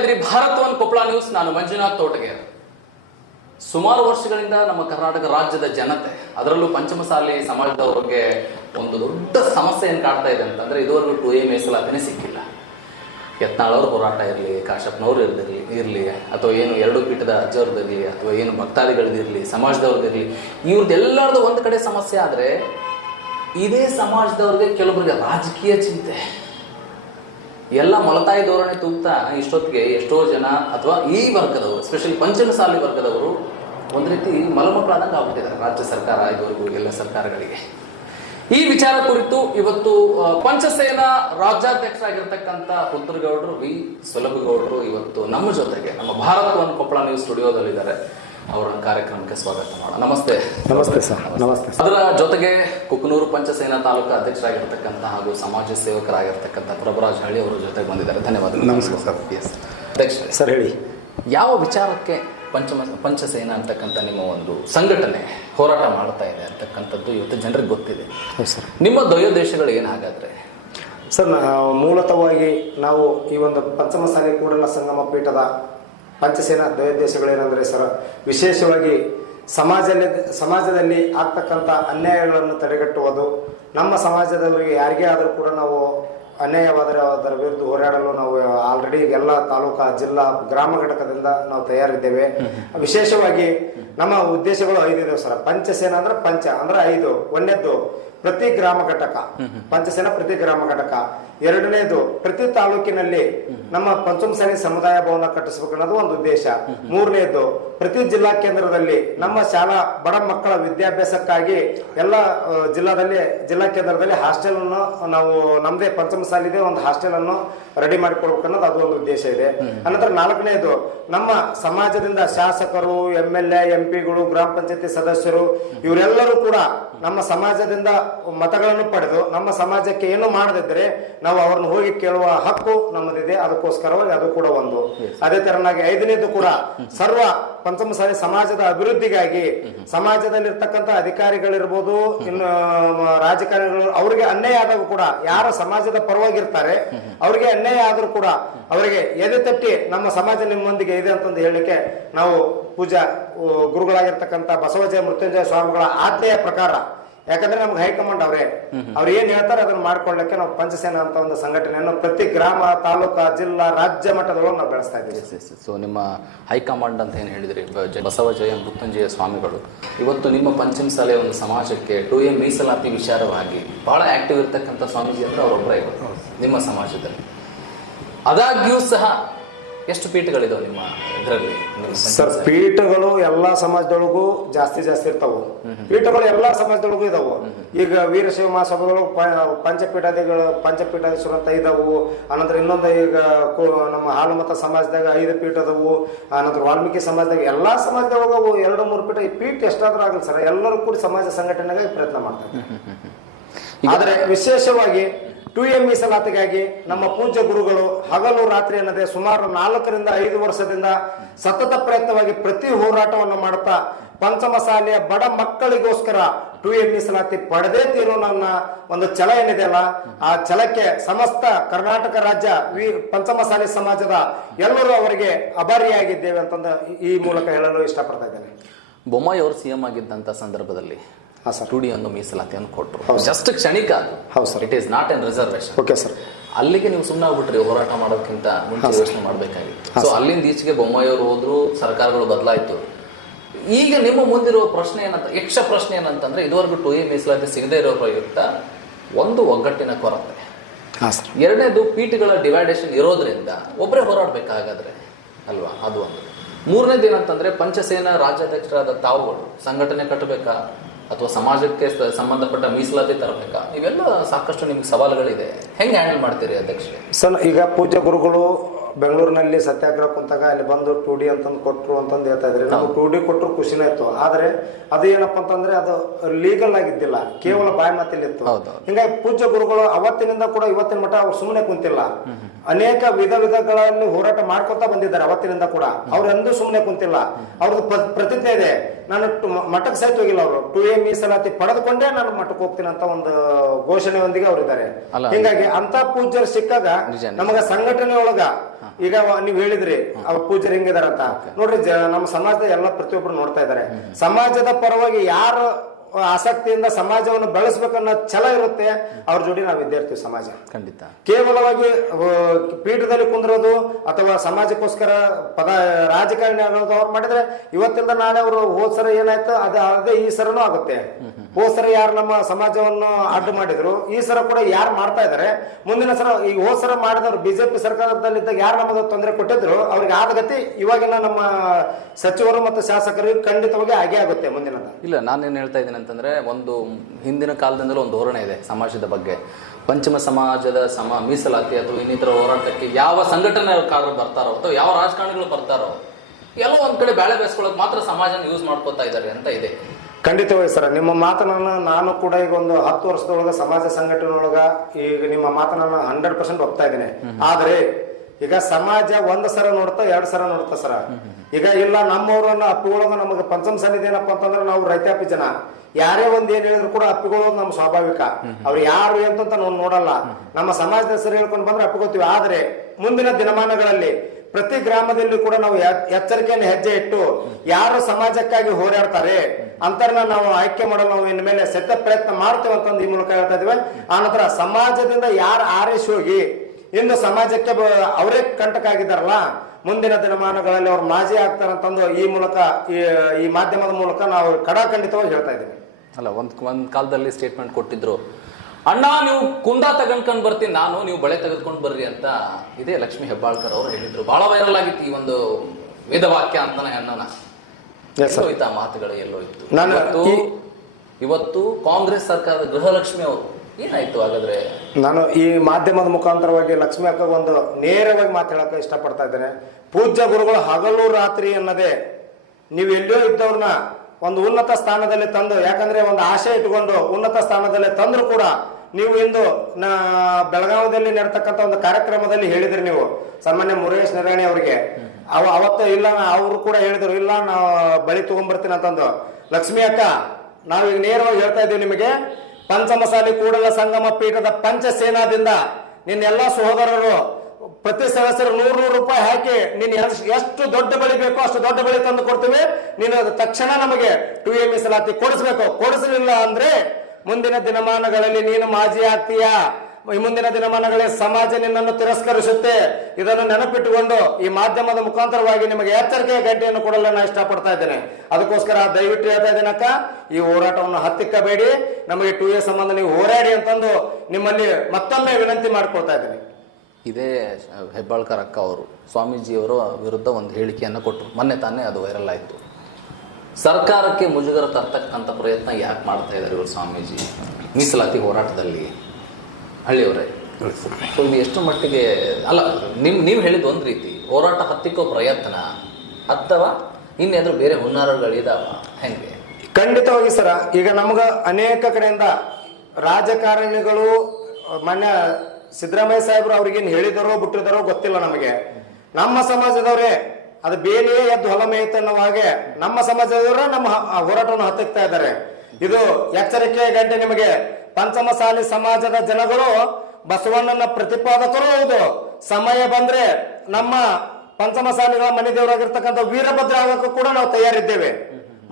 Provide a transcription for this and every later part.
ಇದ್ರಿ Bharat one Koppal news. ನಾನು ಮಂಜುನಾಥ್ ತೋಟಗೆ. ಸುಮಾರು ವರ್ಷಗಳಿಂದ ನಮ್ಮ ಕರ್ನಾಟಕ ರಾಜ್ಯದ ಜನತೆ, ಅದರಲ್ಲೂ ಪಂಚಮಸಾಲಿ ಸಮಾಜದವರಿಗೆ ಒಂದು ದೊಡ್ಡ ಸಮಸ್ಯೆ ಏನು ಕಾಡ್ತಾ ಇದೆ ಅಂತಂದ್ರೆ, ಇದುವರೆಗೂ 2A ಮೀಸಲಾತಿನೇ ಸಿಕ್ಕಿಲ್ಲ. ಯತ್ನಾಳವ್ರ ಹೋರಾಟ ಇರಲಿ, ಕಾಶಪ್ಪನವ್ರು ಇರಲಿ, ಅಥವಾ ಏನು ಎರಡು ಪೀಠದ ಅಜ್ಜವ್ರದಿರಲಿ, ಅಥವಾ ಏನು ಭಕ್ತಾದಿಗಳದಿರಲಿ, ಸಮಾಜದವ್ರದಿರಲಿ, ಇವ್ರದ್ದೆಲ್ಲರದು ಒಂದು ಕಡೆ ಸಮಸ್ಯೆ ಆದರೆ, ಇದೇ ಸಮಾಜದವ್ರಿಗೆ ಕೆಲವರಿಗೆ ರಾಜಕೀಯ ಚಿಂತೆ, ಎಲ್ಲ ಮೊಲತಾಯಿ ಧೋರಣೆ ತೂಗ್ತಾ ಇಷ್ಟೊತ್ತಿಗೆ ಎಷ್ಟೋ ಜನ ಅಥವಾ ಈ ವರ್ಗದವರು, ಎಸ್ಪೆಷಲಿ ಪಂಚಮಸಾಲಿ ವರ್ಗದವರು ಒಂದು ರೀತಿ ಮಲಮಕ್ಕಳಾದಂಗೆ ಆಗ್ಬಿಟ್ಟಿದ್ದಾರೆ ರಾಜ್ಯ ಸರ್ಕಾರ ಇದುವರೆಗೂ ಎಲ್ಲ ಸರ್ಕಾರಗಳಿಗೆ. ಈ ವಿಚಾರ ಕುರಿತು ಇವತ್ತು ಪಂಚಸೇನಾ ರಾಜ್ಯಾಧ್ಯಕ್ಷರಾಗಿರ್ತಕ್ಕಂಥ ಹುತ್ತರಗೌಡರು ವಿ ಸುಲಭಗೌಡರು ಇವತ್ತು ನಮ್ಮ ಜೊತೆಗೆ ನಮ್ಮ ಭಾರತ್ ಒನ್ ಕೊಪ್ಪಳ ನ್ಯೂಸ್ ಸ್ಟುಡಿಯೋದಲ್ಲಿದ್ದಾರೆ. ಅವರ ಕಾರ್ಯಕ್ರಮಕ್ಕೆ ಸ್ವಾಗತ ಮಾಡೋಣ. ನಮಸ್ತೆ. ನಮಸ್ತೆ ಸರ್. ನಮಸ್ತೆ. ಅದರ ಜೊತೆಗೆ ಕುಕನೂರು ಪಂಚಸೇನಾ ತಾಲೂಕು ಅಧ್ಯಕ್ಷರಾಗಿರ್ತಕ್ಕಂಥ ಹಾಗೂ ಸಮಾಜ ಸೇವಕರಾಗಿರ್ತಕ್ಕಂಥ ಪ್ರಭುರಾಜ್ ಹಳ್ಳಿ ಅವರ ಜೊತೆಗೆ ಬಂದಿದ್ದಾರೆ. ಧನ್ಯವಾದಗಳು. ನಮಸ್ಕಾರ ಸರ್. ಎಸ್ ಅಧ್ಯಕ್ಷ ಸರ್ ಹೇಳಿ, ಯಾವ ವಿಚಾರಕ್ಕೆ ಪಂಚಸೇನಾ ಅಂತಕ್ಕಂಥ ನಿಮ್ಮ ಒಂದು ಸಂಘಟನೆ ಹೋರಾಟ ಮಾಡ್ತಾ ಇದೆ ಅಂತಕ್ಕಂಥದ್ದು ಇವತ್ತು ಜನರಿಗೆ ಗೊತ್ತಿದೆ. ಸರ್, ನಿಮ್ಮ ಧ್ಯೇಯೋದ್ದೇಶಗಳು ಏನು ಹಾಗಾದ್ರೆ? ಸರ್, ಮೂಲತಃವಾಗಿ ನಾವು ಈ ಒಂದು ಪಂಚಮಸಾಲಿ ಕೂಡಲ ಸಂಗಮ ಪೀಠದ ಪಂಚಸೇನಾ ಧ್ಯೇಯೋದ್ದೇಶಗಳೇನೆಂದರೆ ಸರ್, ವಿಶೇಷವಾಗಿ ಸಮಾಜದಲ್ಲಿ ಆಗ್ತಕ್ಕಂಥ ಅನ್ಯಾಯಗಳನ್ನು ತಡೆಗಟ್ಟುವುದು, ನಮ್ಮ ಸಮಾಜದವರಿಗೆ ಯಾರಿಗೇ ಆದರೂ ಕೂಡ ನಾವು ಅನ್ಯಾಯವಾದರೆ ಅದರ ವಿರುದ್ಧ ಹೋರಾಡಲು ನಾವು ಆಲ್ರೆಡಿ ಎಲ್ಲ ತಾಲೂಕಾ, ಜಿಲ್ಲಾ, ಗ್ರಾಮ ಘಟಕದಿಂದ ನಾವು ತಯಾರಿದ್ದೇವೆ. ವಿಶೇಷವಾಗಿ ನಮ್ಮ ಉದ್ದೇಶಗಳು 5 ಇದಾವೆ ಸರ್. ಪಂಚಸೇನಾ ಅಂದ್ರೆ ಪಂಚ ಅಂದ್ರೆ 5. ಒಂದನೇದ್ದು ಪ್ರತಿ ಗ್ರಾಮ ಘಟಕ, ಪಂಚಸೇನಾ ಪ್ರತಿ ಗ್ರಾಮ ಘಟಕ. ಎರಡನೇದು ಪ್ರತಿ ತಾಲೂಕಿನಲ್ಲಿ ನಮ್ಮ ಪಂಚಮಸಾಲಿ ಸಮುದಾಯ ಭವನ ಕಟ್ಟಿಸಬೇಕು ಅನ್ನೋದು ಒಂದು ಉದ್ದೇಶ. ಮೂರನೇದು ಪ್ರತಿ ಜಿಲ್ಲಾ ಕೇಂದ್ರದಲ್ಲಿ ನಮ್ಮ ಶಾಲಾ ಬಡ ಮಕ್ಕಳ ವಿದ್ಯಾಭ್ಯಾಸಕ್ಕಾಗಿ ಎಲ್ಲ ಜಿಲ್ಲಾ ಕೇಂದ್ರದಲ್ಲಿ ಹಾಸ್ಟೆಲ್ ಅನ್ನು ನಾವು ನಮ್ದೇ ಪಂಚಮಸಾಲಿದೆ ಒಂದು ಹಾಸ್ಟೆಲ್ ಅನ್ನು ರೆಡಿ ಮಾಡಿಕೊಡ್ಬೇಕು ಅನ್ನೋದು ಅದು ಒಂದು ಉದ್ದೇಶ ಇದೆ. ಅನಂತರ 4ನೇದು ನಮ್ಮ ಸಮಾಜದಿಂದ ಶಾಸಕರು, MLA, MP ಗಳು, ಗ್ರಾಮ ಪಂಚಾಯತಿ ಸದಸ್ಯರು ಇವರೆಲ್ಲರೂ ಕೂಡ ನಮ್ಮ ಸಮಾಜದಿಂದ ಮತಗಳನ್ನು ಪಡೆದು ನಮ್ಮ ಸಮಾಜಕ್ಕೆ ಏನು ಮಾಡದಿದ್ದರೆ ನಾವು ಅವ್ರನ್ನ ಹೋಗಿ ಕೇಳುವ ಹಕ್ಕು ನಮ್ಮದಿದೆ. ಅದಕ್ಕೋಸ್ಕರವಾಗಿ ಅದು ಕೂಡ ಒಂದು. ಅದೇ ತರನಾಗಿ 5ನೇದು ಕೂಡ ಸರ್ವ ಪಂಚಮಸಾಲಿ ಸಮಾಜದ ಅಭಿವೃದ್ಧಿಗಾಗಿ ಸಮಾಜದಲ್ಲಿರ್ತಕ್ಕಂಥ ಅಧಿಕಾರಿಗಳಿರ್ಬೋದು, ಇನ್ನು ರಾಜಕಾರಣಿಗಳು, ಅವರಿಗೆ ಅನ್ಯಾಯ ಆದಾಗ ಕೂಡ ಯಾರ ಸಮಾಜದ ಪರವಾಗಿರ್ತಾರೆ ಅವರಿಗೆ ಅನ್ಯಾಯ ಆದ್ರೂ ಕೂಡ ಅವರಿಗೆ ಎದೆ ತಟ್ಟಿ ನಮ್ಮ ಸಮಾಜ ನಿಮ್ಮೊಂದಿಗೆ ಇದೆ ಅಂತಂದು ಹೇಳಲಿಕ್ಕೆ ನಾವು ಪೂಜಾ ಗುರುಗಳಾಗಿರ್ತಕ್ಕಂಥ ಬಸವಜಯ ಮೃತ್ಯುಂಜಯ ಸ್ವಾಮಿಗಳ ಆಜ್ಞೆಯ ಪ್ರಕಾರ, ಯಾಕಂದ್ರೆ ನಮ್ಗೆ ಹೈಕಮಾಂಡ್ ಅವ್ರು ಏನ್ ಹೇಳ್ತಾರೆ ಅದನ್ನ ಮಾಡ್ಕೊಳ್ಳಕ್ಕೆ ನಾವು ಪಂಚಸೇನಾ ಅಂತ ಒಂದು ಸಂಘಟನೆಯನ್ನು ಪ್ರತಿ ಗ್ರಾಮ, ತಾಲೂಕಾ, ಜಿಲ್ಲಾ, ರಾಜ್ಯ ಮಟ್ಟದೊಳಗೆ ನಾವು ಬೆಳೆಸ್ತಾ ಇದ್ದೀವಿ. ಸೊ ನಿಮ್ಮ ಹೈಕಮಾಂಡ್ ಅಂತ ಏನು ಹೇಳಿದ್ರಿ, ಬಸವಜಯ ಮೃತ್ಯುಂಜಯ ಸ್ವಾಮಿಗಳು ಇವತ್ತು ನಿಮ್ಮ ಪಂಚಮಸಾಲಿಯ ಒಂದು ಸಮಾಜಕ್ಕೆ 2A ಮೀಸಲಾತಿ ವಿಚಾರವಾಗಿ ಬಹಳ ಆಕ್ಟಿವ್ ಇರ್ತಕ್ಕಂಥ ಸ್ವಾಮೀಜಿ ಅಂದ್ರೆ ಅವರೊಬ್ಬರೇ ನಿಮ್ಮ ಸಮಾಜದಲ್ಲಿ. ಆದಾಗ್ಯೂ ಸಹ ಎಷ್ಟು ಪೀಠಗಳಿದಾವೆ ನಿಮ್ಮ ಇದರಲ್ಲಿ? ಸರ್, ಪೀಠಗಳು ಎಲ್ಲಾ ಸಮಾಜದೊಳಗೂ ಜಾಸ್ತಿ ಇರ್ತಾವು. ಪೀಠಗಳು ಎಲ್ಲಾ ಸಮಾಜದೊಳಗೂ ಇದಾವು. ಈಗ ವೀರಶೈವ ಮಹಾಸಭೆಗಳು ಪಂಚಪೀಠಾಧೀಶರು ಅಂತ ಇದಾವು. ಅನಂತರ ಇನ್ನೊಂದು ಈಗ ನಮ್ಮ ಹಾಲುಮತ ಸಮಾಜದಾಗ 5 ಪೀಠ ಅದಾವು. ಅನಂತರ ವಾಲ್ಮೀಕಿ ಸಮಾಜದಾಗ ಎಲ್ಲಾ ಸಮಾಜದೊಳಗೂ 2-3 ಪೀಠ. ಈ ಪೀಠ ಎಷ್ಟಾದ್ರೂ ಆಗಲ್ಲ ಸರ್, ಎಲ್ಲರೂ ಕೂಡ ಸಮಾಜ ಸಂಘಟನೆಗಾಗಿ ಪ್ರಯತ್ನ ಮಾಡ್ತಾರೆ. ಆದ್ರೆ ವಿಶೇಷವಾಗಿ 2A ಮೀಸಲಾತಿಗಾಗಿ ನಮ್ಮ ಪೂಜ್ಯ ಗುರುಗಳು ಹಗಲು ರಾತ್ರಿ ಅನ್ನದೇ ಸುಮಾರು 4ರಿಂದ 5 ವರ್ಷದಿಂದ ಸತತ ಪ್ರಯತ್ನವಾಗಿ ಪ್ರತಿ ಹೋರಾಟವನ್ನು ಮಾಡುತ್ತಾ ಪಂಚಮಸಾಲಿಯ ಬಡ ಮಕ್ಕಳಿಗೋಸ್ಕರ 2A ಮೀಸಲಾತಿ ಪಡೆದೇ ತೀರೋ ನನ್ನ ಒಂದು ಛಲ ಏನಿದೆಯಲ್ಲ, ಆ ಛಲಕ್ಕೆ ಸಮಸ್ತ ಕರ್ನಾಟಕ ರಾಜ್ಯ ಪಂಚಮಸಾಲಿ ಸಮಾಜದ ಎಲ್ಲರೂ ಅವರಿಗೆ ಅಭಾರಿಯಾಗಿದ್ದೇವೆ ಅಂತಂದು ಈ ಮೂಲಕ ಹೇಳಲು ಇಷ್ಟಪಡ್ತಾ ಇದ್ದೇನೆ. ಬೊಮ್ಮಾಯಿ ಅವರು CM ಆಗಿದ್ದಂತ ಸಂದರ್ಭದಲ್ಲಿ 2D ಒಂದು ಮೀಸಲಾತಿಯನ್ನು ಕೊಟ್ಟರು. ಜಸ್ಟ್ ಕ್ಷಣಿಕ. ಹೌದು sir. It is not an reservation. Okay sir. ಅಲ್ಲಿಗೆ ನೀವು ಸುಮ್ಮನೆ ಆಗ್ಬಿಟ್ರಿ, ಹೋರಾಟ ಮಾಡೋದಕ್ಕಿಂತ ಮುಂಚೆ ಯೋಚನೆ ಮಾಡಬೇಕಾಗಿತ್ತು. ಸೊ ಅಲ್ಲಿಂದ ಈಚೆಗೆ ಬೊಮ್ಮಾಯಿ ಅವರು ಹೋದ್ರು, ಸರ್ಕಾರಗಳು ಬದಲಾಯಿತು. ಈಗ ನಿಮ್ಮ ಮುಂದಿರುವ ಪ್ರಶ್ನೆ ಯಕ್ಷ ಪ್ರಶ್ನೆ ಏನಂತಂದ್ರೆ, ಇದುವರೆಗೂ 2A ಮೀಸಲಾತಿ ಸಿಗದೇ ಇರೋ ಪ್ರಯುಕ್ತ ಒಂದು ಒಗ್ಗಟ್ಟಿನ ಕೊರತೆ, ಎರಡನೇದು ಪೀಠಗಳ ಡಿವೈಡೇಷನ್ ಇರೋದ್ರಿಂದ ಒಬ್ಬರೇ ಹೋರಾಡಬೇಕಾಗಾದ್ರೆ ಅಲ್ವಾ, ಅದು ಒಂದು. ಮೂರನೇದು ಏನಂತಂದ್ರೆ, ಪಂಚಸೇನಾ ರಾಜ್ಯಾಧ್ಯಕ್ಷರಾದ ತಾವುಗಳು ಸಂಘಟನೆ ಕಟ್ಟಬೇಕಾ ಅಥವಾ ಸಮಾಜಕ್ಕೆ ಸಂಬಂಧಪಟ್ಟ ಮೀಸಲಾತಿ ತರಬೇಕಾ? ಇವೆಲ್ಲ ಸಾಕಷ್ಟು ನಿಮ್ಗೆ ಸವಾಲುಗಳಿದೆ. ಹೆಂಗೆ ಹ್ಯಾಂಡಲ್ ಮಾಡ್ತೀರಿ ಅಧ್ಯಕ್ಷರೇ? ಸರ್, ಈಗ ಪೂಜ್ಯ ಗುರುಗಳು ಬೆಂಗಳೂರಿನಲ್ಲಿ ಸತ್ಯಾಗ್ರಹ ಕುಂತಾಗ ಅಲ್ಲಿ ಬಂದು 2D ಅಂತಂದು ಕೊಟ್ಟರು ಅಂತಂದು ಹೇಳ್ತಾ ಇದ್ರಿ. ನಾವು 2D ಕೊಟ್ಟರು ಖುಷಿನೇ ಇತ್ತು. ಆದ್ರೆ ಅದು ಏನಪ್ಪಾ ಅಂತಂದ್ರೆ ಅದು ಲೀಗಲ್ ಆಗಿದ್ದಿಲ್ಲ, ಕೇವಲ ಬಾಯಿ ಮಾತಿಲಿತ್ತು. ಹಿಂಗಾಗಿ ಪೂಜ್ಯ ಗುರುಗಳು ಅವತ್ತಿನಿಂದ ಕೂಡ ಇವತ್ತಿನ ಮಟ್ಟ ಅವ್ರು ಸುಮ್ಮನೆ ಕುಂತಿಲ್ಲ. ಅನೇಕ ವಿಧಗಳಲ್ಲಿ ಹೋರಾಟ ಮಾಡ್ಕೊತಾ ಬಂದಿದ್ದಾರೆ ಅವತ್ತಿನಿಂದ ಕೂಡ. ಅವ್ರು ಎಂದೂ ಸುಮ್ಮನೆ ಕುಂತಿಲ್ಲ. ಅವ್ರದ್ದು ಪ್ರತಿಜ್ಞೆ ಇದೆ, ನಾನು ಮಠಕ್ಕೆ ಸಹಿತ ಹೋಗಿಲ್ಲ. ಅವರು 2A ಮೀಸಲಾತಿ ಪಡೆದುಕೊಂಡೇ ನಾನು ಮಠಕ್ಕೆ ಹೋಗ್ತೀನಿ ಅಂತ ಒಂದು ಘೋಷಣೆಯೊಂದಿಗೆ ಅವರಿದ್ದಾರೆ. ಹಿಂಗಾಗಿ ಅಂತ ಪೂಜ್ಯರು ಸಿಕ್ಕಾಗ ನಮಗ ಸಂಘಟನೆ ಒಳಗ ಈಗ ನೀವ್ ಹೇಳಿದ್ರಿ ಅವ್ರ ಪೂಜ್ಯರು ಹೆಂಗಿದಾರಂತ ನೋಡ್ರಿ. ನಮ್ಮ ಸಮಾಜದ ಎಲ್ಲ ಪ್ರತಿಯೊಬ್ರು ನೋಡ್ತಾ ಇದ್ದಾರೆ. ಸಮಾಜದ ಪರವಾಗಿ ಯಾರು ಆಸಕ್ತಿಯಿಂದ ಸಮಾಜವನ್ನು ಬೆಳೆಸ್ಬೇಕನ್ನೋ ಛಲ ಇರುತ್ತೆ, ಅವ್ರ ಜೋಡಿ ನಾವು ಇದ್ದೇ ಇರ್ತೀವಿ. ಸಮಾಜ ಖಂಡಿತ ಕೇವಲವಾಗಿ ಪೀಠದಲ್ಲಿ ಕುಂದ್ರೋದು ಅಥವಾ ಸಮಾಜಕ್ಕೋಸ್ಕರ ರಾಜಕಾರಣಿ ಆಗೋದು ಅವ್ರು ಮಾಡಿದ್ರೆ ಇವತ್ತಿಂದ ನಾಳೆ ಅವರು ಹೋದ್ ಸರ ಏನಾಯ್ತು ಅದೇ ಈ ಸರನೂ ಆಗುತ್ತೆ. ಹೋದ್ ಸರ ಯಾರು ನಮ್ಮ ಸಮಾಜವನ್ನು ಅಡ್ಡು ಮಾಡಿದ್ರು, ಈ ಸರ ಕೂಡ ಯಾರು ಮಾಡ್ತಾ ಇದಾರೆ, ಮುಂದಿನ ಸರ ಈಗ ಹೋದ್ ಸರ ಮಾಡಿದವರು ಬಿಜೆಪಿ ಸರ್ಕಾರದಲ್ಲಿದ್ದಾಗ ಯಾರು ನಮಗೆ ತೊಂದರೆ ಕೊಟ್ಟಿದ್ರು ಅವ್ರಿಗೆ ಆದ ಗತಿ ಇವಾಗಿನ ನಮ್ಮ ಸಚಿವರು ಮತ್ತು ಶಾಸಕರಿಗೆ ಖಂಡಿತವಾಗಿ ಆಗೇ ಆಗುತ್ತೆ ಮುಂದಿನದ. ಇಲ್ಲ, ನಾನೇನು ಹೇಳ್ತಾ ಇದ್ದೀನಿ ಅಂತಂದ್ರೆ, ಒಂದು ಹಿಂದಿನ ಕಾಲದಿಂದಲೂ ಒಂದು ಧೋರಣೆ ಇದೆ ಸಮಾಜದ ಬಗ್ಗೆ. ಪಂಚಮ ಸಮಾಜದ ಮೀಸಲಾತಿ ಅಥವಾ ಇನ್ನಿತರ ಹೋರಾಟಕ್ಕೆ ಯಾವ ಸಂಘಟನೆಕಾರರು ಬರ್ತಾರೋ ಅಥವಾ ಯಾವ ರಾಜಕಾರಣಿಗಳು ಬರ್ತಾರೋ ಎಲ್ಲೋ ಒಂದ್ ಕಡೆ ಬೇಳೆ ಬೇಯಿಸ್ಕೊಳ್ಳೋಕೆ ಮಾತ್ರ ಸಮಾಜನ ಯೂಸ್ ಮಾಡ್ಕೋತಾ ಇದ್ದಾರೆ ಅಂತ ಇದೆ. ಖಂಡಿತವಾಗಿ ಸರ್, ನಿಮ್ಮ ಮಾತನ್ನ ನಾನು ಕೂಡ ಈಗ ಒಂದು 10 ವರ್ಷದೊಳಗ ಸಮಾಜ ಸಂಘಟನೆ ಒಳಗ ಈಗ ನಿಮ್ಮ ಮಾತನ್ನ 100% ಒಪ್ತಾ ಇದ್ದೇನೆ. ಆದ್ರೆ ಈಗ ಸಮಾಜ ಒಂದ್ ಸರ ನೋಡ್ತಾ 2 ಸರ ನೋಡ್ತಾ ಸರ. ಈಗ ಇಲ್ಲ ನಮ್ಮವ್ರನ್ನ ಅಪ್ಪಿಗಳೋಗ ನಮಗೆ ಪಂಚಮ ಸನ್ನಿಧಿ ಏನಪ್ಪಾ ಅಂತಂದ್ರೆ ನಾವು ರೈತಾಪಿ ಜನ, ಯಾರೇ ಒಂದ್ ಏನ್ ಹೇಳಿದ್ರು ಕೂಡ ಅಪ್ಪಿಕೊಳ್ಳೋದು ನಮ್ ಸ್ವಾಭಾವಿಕ. ಅವ್ರು ಯಾರು ಎಂತ ನೋಡಲ್ಲ. ನಮ್ಮ ಸಮಾಜದ ಹೆಸರು ಹೇಳ್ಕೊಂಡು ಬಂದ್ರೆ ಅಪ್ಪಿಕೋತೀವಿ. ಆದ್ರೆ ಮುಂದಿನ ದಿನಮಾನಗಳಲ್ಲಿ ಪ್ರತಿ ಗ್ರಾಮದಲ್ಲಿ ಕೂಡ ನಾವು ಎಚ್ಚರಿಕೆಯನ್ನು ಹೆಜ್ಜೆ ಇಟ್ಟು ಯಾರು ಸಮಾಜಕ್ಕಾಗಿ ಹೋರಾಡ್ತಾರೆ ಅಂತರ್ನ ನಾವು ಆಯ್ಕೆ ಮಾಡಲು ನಾವು ಇನ್ನು ಮೇಲೆ ಸತ್ಯ ಪ್ರಯತ್ನ ಮಾಡ್ತೇವೆ ಅಂತಂದು ಈ ಮೂಲಕ ಹೇಳ್ತಾ ಇದ್ವಿ. ಆನಂತರ ಸಮಾಜದಿಂದ ಯಾರು ಆರಿಸಿ ಹೋಗಿ ಇನ್ನು ಸಮಾಜಕ್ಕೆ ಅವರೇ ಕಂಟಕ ಆಗಿದ್ದಾರಲ್ಲ, ಮುಂದಿನ ದಿನಮಾನಗಳಲ್ಲಿ ಅವ್ರು ಮಾಜಿ ಆಗ್ತಾರಂತಂದು ಈ ಮೂಲಕ ಈ ಮಾಧ್ಯಮದ ಮೂಲಕ ನಾವು ಕಡಾಖಂಡಿತವಾಗಿ ಹೇಳ್ತಾ ಇದ್ದೀವಿ. ಅಲ್ಲ, ಒಂದ್ ಕಾಲದಲ್ಲಿ ಸ್ಟೇಟ್ಮೆಂಟ್ ಕೊಟ್ಟಿದ್ರು, ಅಣ್ಣ ನೀವು ಕುಂದ ತಗೊಂಡ್ಕೊಂಡ್ ಬರ್ತೀನಿ ನಾನು, ನೀವು ಬಳೆ ತೆಗೆದುಕೊಂಡು ಬರ್ರಿ ಅಂತ. ಇದೇ ಲಕ್ಷ್ಮೀ ಹೆಬ್ಬಾಳ್ಕರ್ ಅವರು ಹೇಳಿದ್ರು. ಬಹಳ ವೈರಲ್ ಆಗಿತ್ತು ಈ ಒಂದು ವೇದವಾಕ್ಯ ಅಂತಾನೆ ಅನ್ನೋಣ. ಎಲ್ಲೋಯ್ತು ಆ ಮಾತುಗಳು, ಎಲ್ಲೋಯ್ತು? ಇವತ್ತು ಕಾಂಗ್ರೆಸ್ ಸರ್ಕಾರದ ಗೃಹಲಕ್ಷ್ಮಿ ಅವರು ಏನಾಯ್ತು ಹಾಗಾದ್ರೆ? ನಾನು ಈ ಮಾಧ್ಯಮದ ಮುಖಾಂತರವಾಗಿ ಲಕ್ಷ್ಮಿ ಅಕ್ಕ ಒಂದು ನೇರವಾಗಿ ಮಾತು ಹೇಳಕ್ಕೆ ಇಷ್ಟಪಡ್ತಾ ಇದ್ದೇನೆ. ಪೂಜ್ಯ ಗುರುಗಳು ಹಗಲು ರಾತ್ರಿ ಅನ್ನದೇ ನೀವು ಎಲ್ಲೋ ಇದ್ದವ್ರನ್ನ ಒಂದು ಉನ್ನತ ಸ್ಥಾನದಲ್ಲಿ ತಂದು, ಯಾಕಂದ್ರೆ ಒಂದು ಆಶೆ ಇಟ್ಕೊಂಡು ಉನ್ನತ ಸ್ಥಾನದಲ್ಲಿ ತಂದ್ರು ಕೂಡ ನೀವು ಇಂದು ಬೆಳಗಾವಿಯಲ್ಲಿ ನಡೆತಕ್ಕಂಥ ಒಂದು ಕಾರ್ಯಕ್ರಮದಲ್ಲಿ ಹೇಳಿದ್ರಿ ನೀವು ಸಾಮಾನ್ಯ ಮುರುಗೇಶ್ ನಿರಾಣಿ ಅವರಿಗೆ. ಅವತ್ತು ಇಲ್ಲ ಅವರು ಕೂಡ ಹೇಳಿದ್ರು, ಇಲ್ಲ ನಾವು ಬಳಿ ತಗೊಂಡ್ಬರ್ತೀನಿ ಅಂತಂದು. ಲಕ್ಷ್ಮಿ ಅಕ್ಕ, ನಾವೀಗ ನೇರವಾಗಿ ಹೇಳ್ತಾ ಇದ್ದೀವಿ ನಿಮಗೆ, ಪಂಚಮಸಾಲಿ ಕೂಡಲ ಸಂಗಮ ಪೀಠದ ಪಂಚಸೇನಾದಿಂದ ನಿನ್ನೆಲ್ಲಾ ಸಹೋದರರು ಪ್ರತಿ ಸದಸ್ಯರು 100 ರೂಪಾಯಿ ಹಾಕಿ ನೀನು ಎಷ್ಟು ದೊಡ್ಡ ಬಳಿ ಬೇಕೋ ಅಷ್ಟು ದೊಡ್ಡ ಬಳಿ ತಂದು ಕೊಡ್ತೀವಿ. ನೀನು ತಕ್ಷಣ ನಮಗೆ 2A ಮೀಸಲಾತಿ ಕೊಡಿಸ್ಬೇಕು. ಕೊಡಿಸಲಿಲ್ಲ ಅಂದ್ರೆ ಮುಂದಿನ ದಿನಮಾನಗಳಲ್ಲಿ ನೀನು ಮಾಜಿ ಆಗ್ತೀಯಾ. ಮುಂದಿನ ದಿನಮಾನಗಳಲ್ಲಿ ಸಮಾಜ ನಿನ್ನನ್ನು ತಿರಸ್ಕರಿಸುತ್ತೆ. ಇದನ್ನು ನೆನಪಿಟ್ಟುಕೊಂಡು ಈ ಮಾಧ್ಯಮದ ಮುಖಾಂತರವಾಗಿ ನಿಮಗೆ ಎಚ್ಚರಿಕೆಯ ಗಂಟೆಯನ್ನು ಕೊಡಲು ನಾನು ಇಷ್ಟಪಡ್ತಾ ಇದ್ದೇನೆ. ಅದಕ್ಕೋಸ್ಕರ ದಯವಿಟ್ಟು ಹೇಳ್ತಾ ಇದ್ದೇನಕ್ಕ, ಈ ಹೋರಾಟವನ್ನು ಹತ್ತಿಕ್ಕಬೇಡಿ. ನಮಗೆ 2A ಸಂಬಂಧ ನೀವು ಹೋರಾಡಿ ಅಂತಂದು ನಿಮ್ಮಲ್ಲಿ ಮತ್ತೊಮ್ಮೆ ವಿನಂತಿ ಮಾಡ್ಕೊಳ್ತಾ ಇದ್ದೇನೆ. ಇದೇ ಹೆಬ್ಬಾಳ್ಕರ್ ಅಕ್ಕ ಅವರು ಸ್ವಾಮೀಜಿಯವರ ವಿರುದ್ಧ ಒಂದು ಹೇಳಿಕೆಯನ್ನು ಕೊಟ್ಟರು. ಮೊನ್ನೆ ತಾನೇ ಅದು ವೈರಲ್ ಆಯಿತು. ಸರ್ಕಾರಕ್ಕೆ ಮುಜುಗರ ತರ್ತಕ್ಕಂಥ ಪ್ರಯತ್ನ ಯಾಕೆ ಮಾಡ್ತಾ ಇದ್ದಾರೆ ಇವರು ಸ್ವಾಮೀಜಿ ಮೀಸಲಾತಿ ಹೋರಾಟದಲ್ಲಿ? ಹಳ್ಳಿಯವರೇ, ಸೊ ಇದು ಎಷ್ಟು ಮಟ್ಟಿಗೆ ಅಲ್ಲ, ನೀವು ಹೇಳಿದ ಒಂದು ರೀತಿ ಹೋರಾಟ ಹತ್ತಿಕ್ಕೋ ಪ್ರಯತ್ನ ಅಥವಾ ಇನ್ನೇದ್ರು ಬೇರೆ ಹುನ್ನಾರಗಳಿದಾವ ಹೆಂಗೆ? ಖಂಡಿತವಾಗಿ ಸರ, ಈಗ ನಮ್ಗ ಅನೇಕ ಕಡೆಯಿಂದ ರಾಜಕಾರಣಿಗಳು ಮಾನ್ಯ ಸಿದ್ದರಾಮಯ್ಯ ಸಾಹೇಬ್ರು ಅವ್ರಿಗೇನು ಹೇಳಿದಾರೋ ಬಿಟ್ಟಿದಾರೋ ಗೊತ್ತಿಲ್ಲ ನಮಗೆ. ನಮ್ಮ ಸಮಾಜದವರೇ ಅದು ಬೇಲಿಯೇ ಎದ್ದು ಹೊಲ ಮೇಯ್ತು ಅನ್ನೋ ಹಾಗೆ ನಮ್ಮ ಸಮಾಜದವರೇ ನಮ್ಮ ಹೋರಾಟವನ್ನು ಹತ್ತಿಕ್ತಾ ಇದ್ದಾರೆ. ಇದು ಎಚ್ಚರಿಕೆಯ ಗಂಟೆ ನಿಮಗೆ. ಪಂಚಮಸಾಲಿ ಸಮಾಜದ ಜನಗಳು ಬಸವಣ್ಣನ ಪ್ರತಿಪಾದಕರು ಹೌದು. ಸಮಯ ಬಂದ್ರೆ ನಮ್ಮ ಪಂಚಮಸಾಲಿಗಳ ಮನೆ ದೇವರಾಗಿರ್ತಕ್ಕಂಥ ವೀರಭದ್ರ ಆಗಕ್ಕೂ ಕೂಡ ನಾವು ತಯಾರಿದ್ದೇವೆ.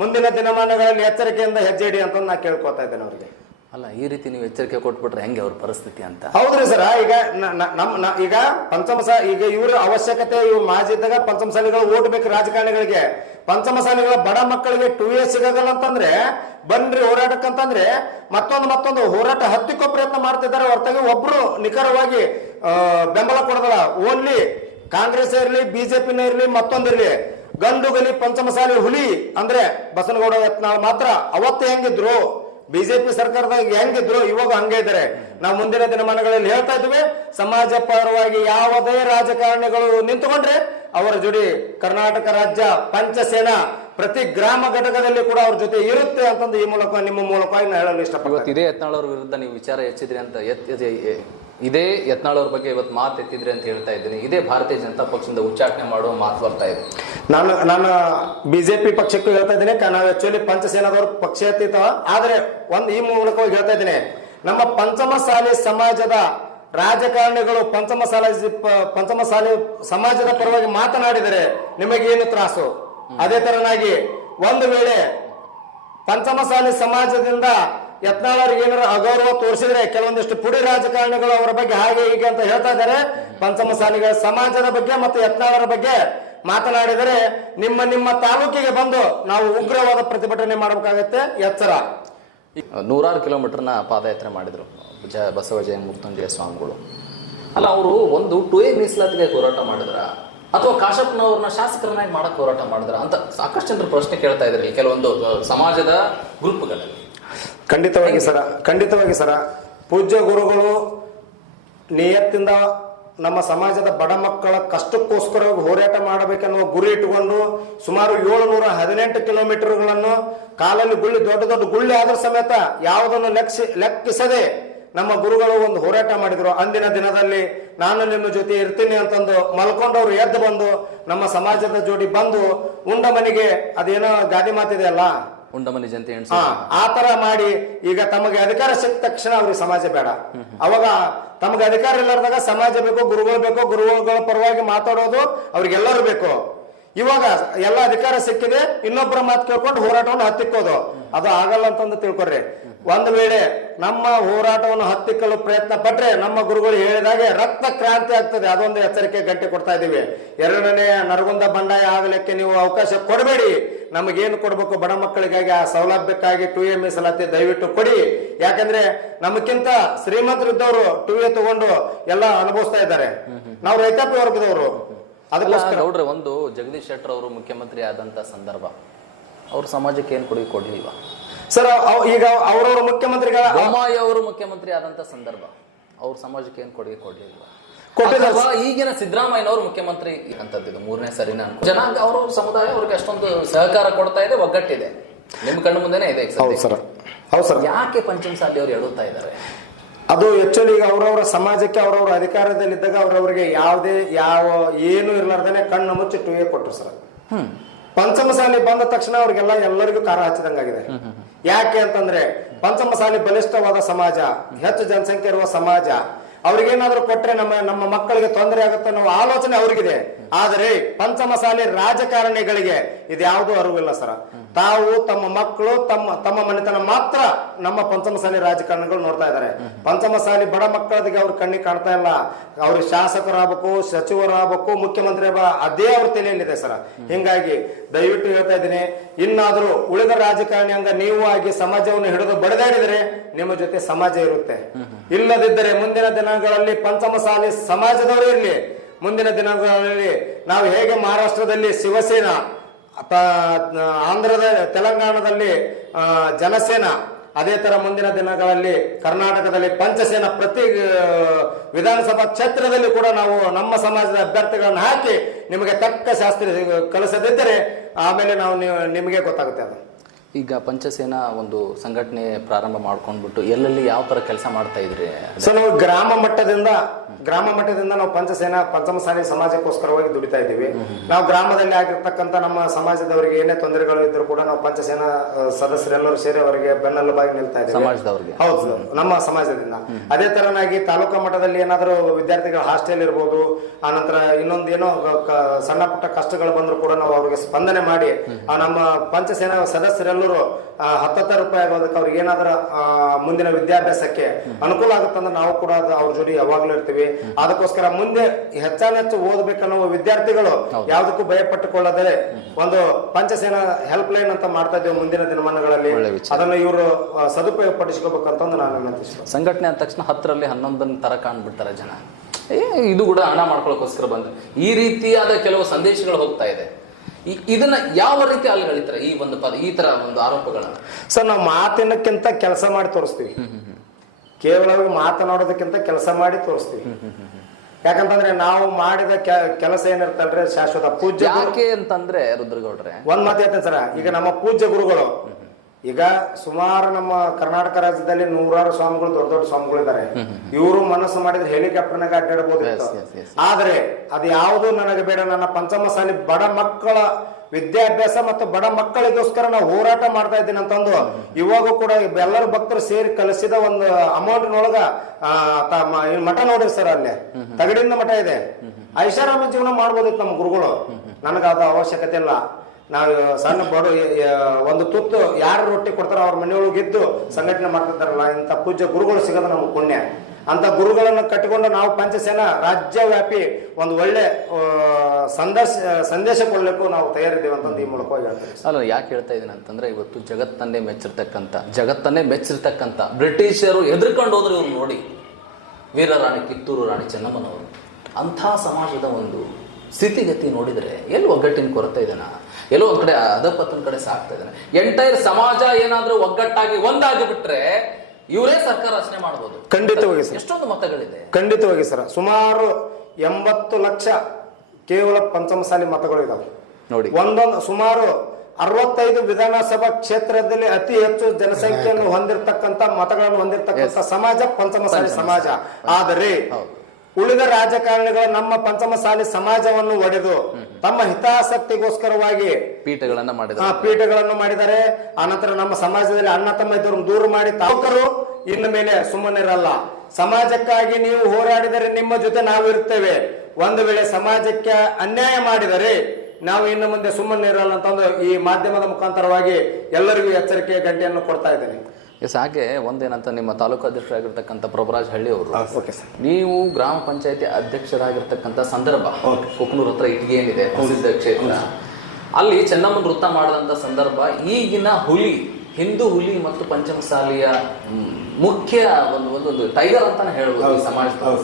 ಮುಂದಿನ ದಿನಮಾನಗಳಲ್ಲಿ ಎಚ್ಚರಿಕೆಯಿಂದ ಹೆಜ್ಜೆ ಇಡಿ ಅಂತ ನಾ ಕೇಳ್ಕೊತಾ ಇದ್ದೇನೆ ಅವ್ರಿಗೆ. ಅಲ್ಲ, ಈ ರೀತಿ ನೀವು ಎಚ್ಚರಿಕೆ ಕೊಟ್ಬಿಟ್ರೆ ಹೆಂಗೆ ಅವ್ರ ಪರಿಸ್ಥಿತಿ ಅಂತ? ಹೌದ್ರಿ ಸರ, ಈಗ ಈಗ ಈಗ ಇವ್ರ ಅವಶ್ಯಕತೆ ಇವ್ ಮಾಜಿ ಇದ್ದಾಗ ಪಂಚಮಸಾಲಿಗಳು ಓಟ್ ಬೇಕು ರಾಜಕಾರಣಿಗಳಿಗೆ. ಪಂಚಮಸಾಲಿಗಳ ಬಡ ಮಕ್ಕಳಿಗೆ 2A ಸಿಗಲ್ಲ ಅಂತಂದ್ರೆ ಬನ್ರಿ ಹೋರಾಟಕ್ಕಂತಂದ್ರೆ ಮತ್ತೊಂದು ಹೋರಾಟ ಹತ್ತಿಕ್ಕೋ ಪ್ರಯತ್ನ ಮಾಡ್ತಿದ್ದಾರೆ. ಹೊರತಾಗಿ ಒಬ್ರು ನಿಖರವಾಗಿ ಬೆಂಬಲ ಕೊಡದಲ್ಲ. ಓನ್ಲಿ ಕಾಂಗ್ರೆಸ್ ಇರ್ಲಿ, ಬಿಜೆಪಿನ ಇರ್ಲಿ, ಮತ್ತೊಂದಿರ್ಲಿ, ಗಂಡು ಗಲಿ ಪಂಚಮಸಾಲಿ ಹುಲಿ ಅಂದ್ರೆ ಬಸನಗೌಡ ಯತ್ನಾಳ್ ಮಾತ್ರ. ಅವತ್ತು ಹೆಂಗಿದ್ರು ಬಿಜೆಪಿ ಸರ್ಕಾರದಾಗ ಹೆಂಗಿದ್ರು ಇವಾಗ ಹಂಗೆ ಇದ್ದಾರೆ. ನಾವು ಮುಂದಿನ ದಿನಮಾನಗಳಲ್ಲಿ ಹೇಳ್ತಾ ಇದ್ವಿ, ಸಮಾಜ ಪರವಾಗಿ ಯಾವುದೇ ರಾಜಕಾರಣಿಗಳು ನಿಂತುಕೊಂಡ್ರೆ ಅವರ ಜೋಡಿ ಕರ್ನಾಟಕ ರಾಜ್ಯ ಪಂಚಸೇನಾ ಪ್ರತಿ ಗ್ರಾಮ ಘಟಕದಲ್ಲಿ ಕೂಡ ಅವ್ರ ಜೊತೆ ಇರುತ್ತೆ ಅಂತಂದು ಈ ಮೂಲಕ ನಿಮ್ಮ ಮೂಲಕ ಹೇಳಲು ಇಷ್ಟಪಡ್ತೀನಿ. ಇದೇ ಯತ್ನಾಳ್ ಅವ್ರ ವಿರುದ್ಧ ನೀವು ವಿಚಾರ ಹೆಚ್ಚಿದ್ರಿ ಅಂತ ಇದೇ ಯತ್ನಾಳ್ ಅವ್ರ ಬಗ್ಗೆ ಇವತ್ತು ಮಾತು ಎತ್ತಿದ್ರಿ ಅಂತ ಹೇಳ್ತಾ ಇದ್ದೀನಿ. ಇದೇ ಭಾರತೀಯ ಜನತಾ ಪಕ್ಷದಿಂದ ಉಚ್ಚಾಟನೆ ಮಾಡುವ ಮಾತು ಬರ್ತಾ ಇದೆ. ನಾನು ಬಿಜೆಪಿ ಪಕ್ಷಕ್ಕೂ ಹೇಳ್ತಾ ಇದ್ದೀನಿ, ನಾವು ಆಕ್ಚುಲಿ ಪಂಚಸೇನಾದವರು ಪಕ್ಷಾತೀತ. ಆದ್ರೆ ಈ ಮೂಲಕವಾಗಿ ಹೇಳ್ತಾ ಇದ್ದೀನಿ, ನಮ್ಮ ಪಂಚಮಸಾಲಿ ಸಮಾಜದ ರಾಜಕಾರಣಿಗಳು ಪಂಚಮಸಾಲಿ ಸಮಾಜದ ಪರವಾಗಿ ಮಾತನಾಡಿದರೆ ನಿಮಗೇನು ತ್ರಾಸು? ಅದೇ ತರನಾಗಿ ಒಂದು ವೇಳೆ ಪಂಚಮಸಾಲಿ ಸಮಾಜದಿಂದ ಯತ್ನಾಳರಿಗೆ ಏನಾರ ಅಗೌರವ ತೋರಿಸಿದ್ರೆ ಕೆಲವೊಂದಿಷ್ಟು ಪುಡಿ ರಾಜಕಾರಣಿಗಳು ಅವರ ಬಗ್ಗೆ ಹಾಗೆ ಹೀಗೆ ಅಂತ ಹೇಳ್ತಾ ಇದ್ದಾರೆ. ಪಂಚಮಸಾಲಿಗಳ ಸಮಾಜದ ಬಗ್ಗೆ ಮತ್ತು ಯತ್ನಾಳರ ಬಗ್ಗೆ ಮಾತನಾಡಿದರೆ ನಿಮ್ಮ ತಾಲೂಕಿಗೆ ಬಂದು ನಾವು ಉಗ್ರವಾದ ಪ್ರತಿಭಟನೆ ಮಾಡಬೇಕಾಗತ್ತೆ. ಎಚ್ಚರ. 100 ಕಿಲೋಮೀಟರ್ನ ಪಾದಯಾತ್ರೆ ಮಾಡಿದ್ರು ಬಸವಜಯ ಮುಕ್ತಂಜಯ ಸ್ವಾಮಿಗಳು. ಅಲ್ಲ, ಅವರು ಒಂದು 2A ಮೀಸಲಾತಿಗೆ ಹೋರಾಟ ಮಾಡಿದ್ರ ಅಥವಾ ಕಾಶಪ್ಪನವ್ರನ್ನ ಶಾಸಕರನ್ನಾಗಿ ಮಾಡಕ್ ಹೋರಾಟ ಮಾಡಿದ್ರ ಅಂತ ಸಾಕಷ್ಟು ಜನರು ಪ್ರಶ್ನೆ ಕೇಳ್ತಾ ಇದ್ರಿ ಕೆಲವೊಂದು ಸಮಾಜದ ಗ್ರೂಪ್ಗಳಲ್ಲಿ. ಖಂಡಿತವಾಗಿ ಸರ ಪೂಜ್ಯ ಗುರುಗಳು ನಿಯತ್ತಿಂದ ನಮ್ಮ ಸಮಾಜದ ಬಡ ಮಕ್ಕಳ ಕಷ್ಟಕ್ಕೋಸ್ಕರವಾಗಿ ಹೋರಾಟ ಮಾಡಬೇಕನ್ನುವ ಗುರಿ ಇಟ್ಟುಕೊಂಡು ಸುಮಾರು 718 ಕಿಲೋಮೀಟರ್ಗಳನ್ನು ಕಾಲಲ್ಲಿ ದೊಡ್ಡ ಗುಳ್ಳಿ ಆದ್ರ ಸಮೇತ ಯಾವುದನ್ನು ಲೆಕ್ಕಿಸದೆ ನಮ್ಮ ಗುರುಗಳು ಒಂದು ಹೋರಾಟ ಮಾಡಿದ್ರು. ಅಂದಿನ ದಿನದಲ್ಲಿ ನಾನು ನಿಮ್ಮ ಜೊತೆ ಇರ್ತೀನಿ ಅಂತಂದು ಮಲ್ಕೊಂಡವ್ರು ಎದ್ದು ಬಂದು ನಮ್ಮ ಸಮಾಜದ ಜೋಡಿ ಬಂದು ಉಂಡ ಮನೆಗೆ ಅದೇನೋ ಗಾದಿ ಮಾತಿದೆ ಅಲ್ಲ, ಉಂಡಮನಿ ಜನತೆ ಆ ತರ ಮಾಡಿ ಈಗ ತಮಗೆ ಅಧಿಕಾರ ಸಿಕ್ಕ ತಕ್ಷಣ ಅವ್ರಿಗೆ ಸಮಾಜ ಬೇಡ. ಅವಾಗ ತಮಗೆ ಅಧಿಕಾರ ಇಲ್ಲಾರ್ದಾಗ ಸಮಾಜ ಬೇಕು, ಗುರುಗಳ ಪರವಾಗಿ ಮಾತಾಡೋದು ಅವ್ರಿಗೆಲ್ಲರೂ ಬೇಕು. ಇವಾಗ ಎಲ್ಲ ಅಧಿಕಾರ ಸಿಕ್ಕಿದೆ, ಇನ್ನೊಬ್ಬರ ಮಾತು ಕೇಳ್ಕೊಂಡು ಹೋರಾಟವನ್ನು ಹತ್ತಿಕ್ಕೋದು ಅದು ಆಗಲ್ಲ ಅಂತಂದು ತಿಳ್ಕೊಡ್ರಿ. ಒಂದು ವೇಳೆ ನಮ್ಮ ಹೋರಾಟವನ್ನು ಹತ್ತಿಕ್ಕಲು ಪ್ರಯತ್ನ ಪಟ್ರೆ ನಮ್ಮ ಗುರುಗಳು ಹೇಳಿದಾಗೆ ರಕ್ತ ಕ್ರಾಂತಿ ಆಗ್ತದೆ. ಅದೊಂದು ಎಚ್ಚರಿಕೆ ಗಂಟೆ ಕೊಡ್ತಾ ಇದೀವಿ. 2ನೇ ನರಗುಂದ ಬಂಡಾಯ ಆಗಲಿಕ್ಕೆ ನೀವು ಅವಕಾಶ ಕೊಡಬೇಡಿ. ನಮಗೇನು ಕೊಡ್ಬೇಕು ಬಡ ಮಕ್ಕಳಿಗಾಗಿ ಆ ಸೌಲಭ್ಯಕ್ಕಾಗಿ 2A ಮೀಸಲಾತಿ ದಯವಿಟ್ಟು ಕೊಡಿ. ಯಾಕಂದ್ರೆ ನಮಗಿಂತ ಶ್ರೀಮಂತರಿದ್ದವರು 2A ತಗೊಂಡು ಎಲ್ಲ ಅನುಭವಿಸ್ತಾ ಇದ್ದಾರೆ. ನಾವು ರೈತಾಪಿ ವರ್ಗದವರು. ಅದಕ್ಕೋಸ್ಕರ ನೋಡ್ರಿ, ಒಂದು ಜಗದೀಶ್ ಶೆಟ್ಟರ್ ಅವರು ಮುಖ್ಯಮಂತ್ರಿ ಆದಂತ ಸಂದರ್ಭ ಅವ್ರ ಸಮಾಜಕ್ಕೆ ಏನ್ ಕೊಡ್ಲಿಲ್ವಾ ಸರ್? ಈಗ ಅವರವರು ಮುಖ್ಯಮಂತ್ರಿಗಳ ಬೊಮ್ಮಾಯಿ ಅವರು ಮುಖ್ಯಮಂತ್ರಿ ಆದಂತ ಸಂದರ್ಭ ಅವ್ರ ಸಮಾಜಕ್ಕೆ ಏನ್ ಕೊಟ್ಟಿಲ್ವಾ? ಈಗಿನ ಸಿದ್ದರಾಮಯ್ಯನವರು ಮುಖ್ಯಮಂತ್ರಿ ಅಂತದ್ದು 3ನೇ ಸರಿನ ಜನಾಂಗ ಅವ್ರವ್ರ ಸಮುದಾಯ ಅವ್ರಿಗೆ ಅಷ್ಟೊಂದು ಸಹಕಾರ ಕೊಡ್ತಾ ಇದೆ, ಒಗ್ಗಟ್ಟಿದೆ. ನಿಮ್ ಕಣ್ಣು ಮುಂದೆನೆ ಇದೆ. ಹೌದು ಸರ್. ಯಾಕೆ ಪಂಚಮಸಾಲಿ ಅವರು ಎಡುತ್ತಾ ಇದ್ದಾರೆ? ಅದು ಆಕ್ಚುಲಿ ಈಗ ಅವರವರ ಸಮಾಜಕ್ಕೆ ಅವರವರ ಅಧಿಕಾರದಲ್ಲಿದ್ದಾಗ ಅವರವರಿಗೆ ಏನು ಇರ್ಲಾರ್ದೇನೆ ಕಣ್ಣು ಮುಚ್ಚಿ 2A ಕೊಟ್ಟರು ಸರ್. ಪಂಚಮಸಾಲಿ ಬಂದ ತಕ್ಷಣ ಎಲ್ಲರಿಗೂ ಕಾರ ಹಚ್ಚಿದಂಗಾಗಿದೆ. ಯಾಕೆ ಅಂತಂದ್ರೆ ಪಂಚಮಸಾಲಿ ಬಲಿಷ್ಠವಾದ ಸಮಾಜ, ಹೆಚ್ಚು ಜನಸಂಖ್ಯೆ ಇರುವ ಸಮಾಜ. ಅವ್ರಿಗೇನಾದ್ರೂ ಕೊಟ್ರೆ ನಮ್ಮ ಮಕ್ಕಳಿಗೆ ತೊಂದರೆ ಆಗುತ್ತೆ ಅನ್ನೋ ಆಲೋಚನೆ ಅವ್ರಿಗಿದೆ. ಆದರೆ ಪಂಚಮಸಾಲಿ ರಾಜಕಾರಣಿಗಳಿಗೆ ಇದ್ಯಾವುದೂ ಅರಿವಿಲ್ಲ ಸರ್. ತಾವು ತಮ್ಮ ಮಕ್ಕಳು ತಮ್ಮ ಮನೆತನ ಮಾತ್ರ ನಮ್ಮ ಪಂಚಮಸಾಲಿ ರಾಜಕಾರಣಿಗಳು ನೋಡ್ತಾ ಇದ್ದಾರೆ. ಪಂಚಮಸಾಲಿ ಬಡ ಮಕ್ಕಳಿಗೆ ಅವ್ರ ಕಣ್ಣಿಗೆ ಕಾಣ್ತಾ ಇಲ್ಲ. ಅವ್ರ ಶಾಸಕರಾಗಬೇಕು, ಸಚಿವರಾಗಬೇಕು, ಮುಖ್ಯಮಂತ್ರಿ ಅದೇ ಅವ್ರ ತಲೆಯಲ್ಲಿದೆ ಸರ್. ಹಿಂಗಾಗಿ ದಯವಿಟ್ಟು ಹೇಳ್ತಾ ಇದ್ದೀನಿ, ಇನ್ನಾದ್ರೂ ಉಳಿದ ರಾಜಕಾರಣಿ ಹಂಗ ನೀವು ಆಗಿ ಸಮಾಜವನ್ನು ಹಿಡಿದು ಬಡದಾಡಿದರೆ ನಿಮ್ಮ ಜೊತೆ ಸಮಾಜ ಇರುತ್ತೆ. ಇಲ್ಲದಿದ್ದರೆ ಮುಂದಿನ ದಿನಗಳಲ್ಲಿ ಪಂಚಮಸಾಲಿ ಸಮಾಜದವರು ಇರಲಿ, ಮುಂದಿನ ದಿನಗಳಲ್ಲಿ ನಾವು ಹೇಗೆ ಮಹಾರಾಷ್ಟ್ರದಲ್ಲಿ ಶಿವಸೇನಾ, ತೆಲಂಗಾಣದಲ್ಲಿ ಜನಸೇನಾ, ಅದೇ ತರ ಮುಂದಿನ ದಿನಗಳಲ್ಲಿ ಕರ್ನಾಟಕದಲ್ಲಿ ಪಂಚಸೇನಾ ಪ್ರತಿ ವಿಧಾನಸಭಾ ಕ್ಷೇತ್ರದಲ್ಲಿ ಕೂಡ ನಾವು ನಮ್ಮ ಸಮಾಜದ ಅಭ್ಯರ್ಥಿಗಳನ್ನು ಹಾಕಿ ನಿಮಗೆ ತಕ್ಕ ಶಾಸ್ತ್ರಿ ಕಲಿಸದಿದ್ದರೆ ಆಮೇಲೆ ನಾವು ನಿಮಗೆ ಗೊತ್ತಾಗುತ್ತೆ. ಅದು ಈಗ ಪಂಚಸೇನಾ ಒಂದು ಸಂಘಟನೆ ಪ್ರಾರಂಭ ಮಾಡ್ಕೊಂಡ್ಬಿಟ್ಟು ಎಲ್ಲೆಲ್ಲಿ ಯಾವ ತರ ಕೆಲಸ ಮಾಡ್ತಾ ಇದ್ರಿ? ಸೊ ನಾವು ಗ್ರಾಮ ಮಟ್ಟದಿಂದ ನಾವು ಪಂಚಮಸಾಲಿ ಸಮಾಜಕ್ಕೋಸ್ಕರವಾಗಿ ದುಡಿತಾ ಇದ್ದೀವಿ. ನಾವು ಗ್ರಾಮದಲ್ಲಿ ಆಗಿರ್ತಕ್ಕಂಥ ನಮ್ಮ ಸಮಾಜದವರಿಗೆ ಏನೇ ತೊಂದರೆಗಳು ಇದ್ರೂ ಕೂಡ ನಾವು ಪಂಚಸೇನಾ ಸದಸ್ಯರೆಲ್ಲರೂ ಸೇರಿ ಅವರಿಗೆ ಬೆನ್ನೆಲುಬಾಗಿ ನಿಲ್ತಾ ಇದ್ದೀವಿ ಸಮಾಜದವರಿಗೆ. ಹೌದು, ನಮ್ಮ ಸಮಾಜದಿಂದ. ಅದೇ ತರನಾಗಿ ತಾಲೂಕಾ ಮಟ್ಟದಲ್ಲಿ ಏನಾದರೂ ವಿದ್ಯಾರ್ಥಿಗಳ ಹಾಸ್ಟೆಲ್ ಇರ್ಬೋದು, ಆನಂತರ ಇನ್ನೊಂದು ಏನೋ ಸಣ್ಣ ಪುಟ್ಟ ಕಷ್ಟಗಳು ಬಂದ್ರು ಕೂಡ ನಾವು ಅವ್ರಿಗೆ ಸ್ಪಂದನೆ ಮಾಡಿ ನಮ್ಮ ಪಂಚಸೇನಾ ಸದಸ್ಯರೆಲ್ಲರೂ 10,000 ರೂಪಾಯಿ ಆಗೋದಕ್ಕೆ ಅವ್ರಿಗೆ ಏನಾದ್ರ ಮುಂದಿನ ವಿದ್ಯಾಭ್ಯಾಸಕ್ಕೆ ಅನುಕೂಲ ಆಗುತ್ತಂದ್ರೆ ನಾವು ಕೂಡ ಅವ್ರ ಜೊತೆ ಯಾವಾಗ್ಲೂ ಇರ್ತೀವಿ. ಅದಕ್ಕೋಸ್ಕರ ಮುಂದೆ ಹೆಚ್ಚಾನೆಚ್ಚು ಓದಬೇಕನ್ನೋ ವಿದ್ಯಾರ್ಥಿಗಳು ಯಾವ್ದಕ್ಕೂ ಭಯಪಟ್ಟುಕೊಳ್ಳದೆ ಒಂದು ಪಂಚಸೇನಾ ಹೆಲ್ಪ್ ಲೈನ್ ಅಂತ ಮಾಡ್ತಾ ಇದ್ದೇವೆ. ಮುಂದಿನ ದಿನಮಾನಗಳಲ್ಲಿ ಅದನ್ನು ಇವರು ಸದುಪಯೋಗ ಪಡಿಸ್ಕೋಬೇಕಂತಂದು ನಾನು ವಿನಂತಿಸ್ತೇನೆ. ಸಂಘಟನೆ ಅಂದ ತಕ್ಷಣ 10ರಲ್ಲಿ 11 ತರ ಕಾಣ್ಬಿಡ್ತಾರೆ ಜನ. ಇದು ಕೂಡ ಹಣ ಮಾಡ್ಕೊಳ್ಳೋಕೋಸ್ಕರ ಬಂದ್ರೆ ಈ ರೀತಿಯಾದ ಕೆಲವು ಸಂದೇಶಗಳು ಹೋಗ್ತಾ ಇದೆ. ಇದನ್ನ ಯಾವ ರೀತಿ ಅಲ್ಗಳಿತಾರೆ ಈ ಒಂದು ಈ ತರ ಒಂದು ಆರೋಪಗಳನ್ನ? ಸರ್, ನಾವು ಮಾತಿನಕ್ಕಿಂತ ಕೆಲಸ ಮಾಡಿ ತೋರಿಸ್ತೀವಿ. ಕೇವಲ ಮಾತನಾಡೋದಕ್ಕಿಂತ ಕೆಲಸ ಮಾಡಿ ತೋರಿಸ್ತೀವಿ. ಯಾಕಂತಂದ್ರೆ ನಾವು ಮಾಡಿದ ಕೆಲಸ ಏನಿರ್ತಲ್ರಿ ಶಾಶ್ವತ. ಪೂಜ್ಯ ಯಾಕೆ ಅಂತಂದ್ರೆ ರುದ್ರಗೌಡ್ರೆ ಒಂದ್ ಮಾತು ಹೇಳ್ತೇನೆ ಸರ, ಈಗ ನಮ್ಮ ಪೂಜ್ಯ ಗುರುಗಳು ಈಗ ಸುಮಾರು ನಮ್ಮ ಕರ್ನಾಟಕ ರಾಜ್ಯದಲ್ಲಿ ನೂರಾರು ಸ್ವಾಮಿಗಳು ದೊಡ್ಡ ದೊಡ್ಡ ಸ್ವಾಮಿಗಳು ಇದ್ದಾರೆ. ಇವರು ಮನಸ್ಸು ಮಾಡಿದ್ರೆ ಹೆಲಿಕಾಪ್ಟರ್ನಾಗ ಅಡ್ಡಾಡಬಹುದಿತ್ತು. ಆದ್ರೆ ಅದು ಯಾವುದು ನನಗೆ ಬೇಡ, ನನ್ನ ಪಂಚಮಸಾಲಿ ಬಡ ಮಕ್ಕಳ ವಿದ್ಯಾಭ್ಯಾಸ ಮತ್ತು ಬಡ ಮಕ್ಕಳಿಗೋಸ್ಕರ ನಾವು ಹೋರಾಟ ಮಾಡ್ತಾ ಇದ್ದೀನಿ ಅಂತಂದು ಇವಾಗ ಕೂಡ ಎಲ್ಲರೂ ಭಕ್ತರು ಸೇರಿ ಕಲಿಸಿದ ಒಂದು ಅಮೌಂಟ್ನೊಳಗ ಮಠ ನೋಡ್ರಿ ಸರ್, ಅಲ್ಲೇ ತಗಡಿಂದ ಮಠ ಇದೆ. ಐಷಾರಾಮ ಜೀವನ ಮಾಡ್ಬೋದಿತ್ತು ನಮ್ಮ ಗುರುಗಳು. ನನಗೆ ಅದು ಅವಶ್ಯಕತೆ ಇಲ್ಲ. ನಾವು ಸಣ್ಣ ಬಡ ಒಂದು ತುತ್ತು ಯಾರು ರೊಟ್ಟಿ ಕೊಡ್ತಾರೋ ಅವ್ರ ಮನೆಯೊಳಗೆ ಇದ್ದು ಸಂಘಟನೆ ಮಾಡ್ತಿದ್ದಾರಲ್ಲ, ಇಂಥ ಪೂಜ್ಯ ಗುರುಗಳು ಸಿಗೋದು ನಮ್ಗೆ ಪುಣ್ಯ. ಅಂತ ಗುರುಗಳನ್ನು ಕಟ್ಟಿಕೊಂಡು ನಾವು ಪಂಚಸೇನಾ ರಾಜ್ಯವ್ಯಾಪಿ ಒಂದು ಒಳ್ಳೆ ಸಂದೇಶ ಕೊಡ್ಲಿಕ್ಕೂ ನಾವು ತಯಾರಿದ್ದೇವೆ ಅಂತಂದು ಈ ಮೂಲಕವಾಗಿ ಹೇಳ್ತೇವೆ. ಅಲ್ಲ, ಯಾಕೆ ಹೇಳ್ತಾ ಇದ್ದೀನಿ ಅಂತಂದ್ರೆ, ಇವತ್ತು ಜಗತ್ತನ್ನೇ ಮೆಚ್ಚಿರ್ತಕ್ಕಂಥ ಬ್ರಿಟಿಷರು ಎದುರ್ಕೊಂಡು ಹೋದ್ರೆ ಇವ್ರು ನೋಡಿ, ವೀರರಾಣಿ ಕಿತ್ತೂರು ರಾಣಿ ಚೆನ್ನಮ್ಮನವರು ಅಂಥ ಸಮಾಜದ ಒಂದು ಸ್ಥಿತಿಗತಿ ನೋಡಿದರೆ ಎಲ್ಲಿ ಒಗ್ಗಟ್ಟಿನ ಕೊರತೆ ಇದೆನಾ, ಎಲ್ಲೋ ಒಂದ್ ಕಡೆ ಅಧಪತನ ಕಡೆ ಸಾಕ್ತಾ ಇದ್ದಾನೆ. ಎಂಟೈರ್ ಸಮಾಜ ಏನಾದ್ರೂ ಒಗ್ಗಟ್ಟಾಗಿ ಒಂದಾಗಿ ಬಿಟ್ರೆ ಇವರೇ ಸರ್ಕಾರ ರಚನೆ ಮಾಡಬಹುದು. ಖಂಡಿತವಾಗಿ ಸರ್, ಎಷ್ಟೊಂದು ಮತಗಳಿದೆ. ಖಂಡಿತವಾಗಿ ಸರ್, ಸುಮಾರು 80 ಲಕ್ಷ ಕೇವಲ ಪಂಚಮಸಾಲಿ ಮತಗಳು ಇದಾವೆ ನೋಡಿ. ಒಂದೊಂದು ಸುಮಾರು 65 ವಿಧಾನಸಭಾ ಕ್ಷೇತ್ರದಲ್ಲಿ ಅತಿ ಹೆಚ್ಚು ಜನಸಂಖ್ಯೆಯನ್ನು ಹೊಂದಿರತಕ್ಕಂತ ಮತಗಳನ್ನು ಹೊಂದಿರತಕ್ಕಂತ ಸಮಾಜ ಪಂಚಮಸಾಲಿ ಸಮಾಜ. ಆದರೆ ಉಳಿದ ರಾಜಕಾರಣಿಗಳು ನಮ್ಮ ಪಂಚಮಸಾಲಿ ಸಮಾಜವನ್ನು ಒಡೆದು ತಮ್ಮ ಹಿತಾಸಕ್ತಿಗೋಸ್ಕರವಾಗಿ ಪೀಠಗಳನ್ನು ಮಾಡಿದ್ದಾರೆ. ಆನಂತರ ನಮ್ಮ ಸಮಾಜದಲ್ಲಿ ಅಣ್ಣ ತಮ್ಮ ಇದ್ದವ್ರನ್ನು ದೂರ ಮಾಡಿ ತಾವುಕರು ಇನ್ನು ಮೇಲೆ ಸುಮ್ಮನಿರಲ್ಲ. ಸಮಾಜಕ್ಕಾಗಿ ನೀವು ಹೋರಾಡಿದರೆ ನಿಮ್ಮ ಜೊತೆ ನಾವು ಇರ್ತೇವೆ. ಒಂದು ವೇಳೆ ಸಮಾಜಕ್ಕೆ ಅನ್ಯಾಯ ಮಾಡಿದರೆ ನಾವು ಇನ್ನು ಮುಂದೆ ಸುಮ್ಮನಿರಲ್ಲ ಅಂತಂದು ಈ ಮಾಧ್ಯಮದ ಮುಖಾಂತರವಾಗಿ ಎಲ್ಲರಿಗೂ ಎಚ್ಚರಿಕೆಯ ಗಂಟೆಯನ್ನು ಕೊಡ್ತಾ ಇದ್ದೇನೆ. ಹಾಗೆ ಒಂದೇನಂತ, ನಿಮ್ಮ ತಾಲೂಕು ಅಧ್ಯಕ್ಷರಾಗಿರ್ತಕ್ಕಂಥ ಪ್ರಭುರಾಜ್ ಹಳ್ಳಿ ಅವರು, ನೀವು ಗ್ರಾಮ ಪಂಚಾಯತಿ ಅಧ್ಯಕ್ಷರಾಗಿರ್ತಕ್ಕಂಥ ಸಂದರ್ಭ ಕುಕ್ನೂರ್ ಹತ್ರ ಇಟ್ಟಿಗೆ ಏನಿದೆ ಪ್ರಸಿದ್ಧ ಕ್ಷೇತ್ರ, ಅಲ್ಲಿ ಚೆನ್ನಮ್ಮನ ವೃತ್ತ ಮಾಡಿದಂಥ ಸಂದರ್ಭ ಈಗಿನ ಹಿಂದೂ ಹುಲಿ ಮತ್ತು ಪಂಚಮಸಾಲಿಯ ಮುಖ್ಯ ಒಂದು ಟೈಗರ್ ಅಂತಾನೆ ಹೇಳ್ಬೋದು ಸಮಾಜದ.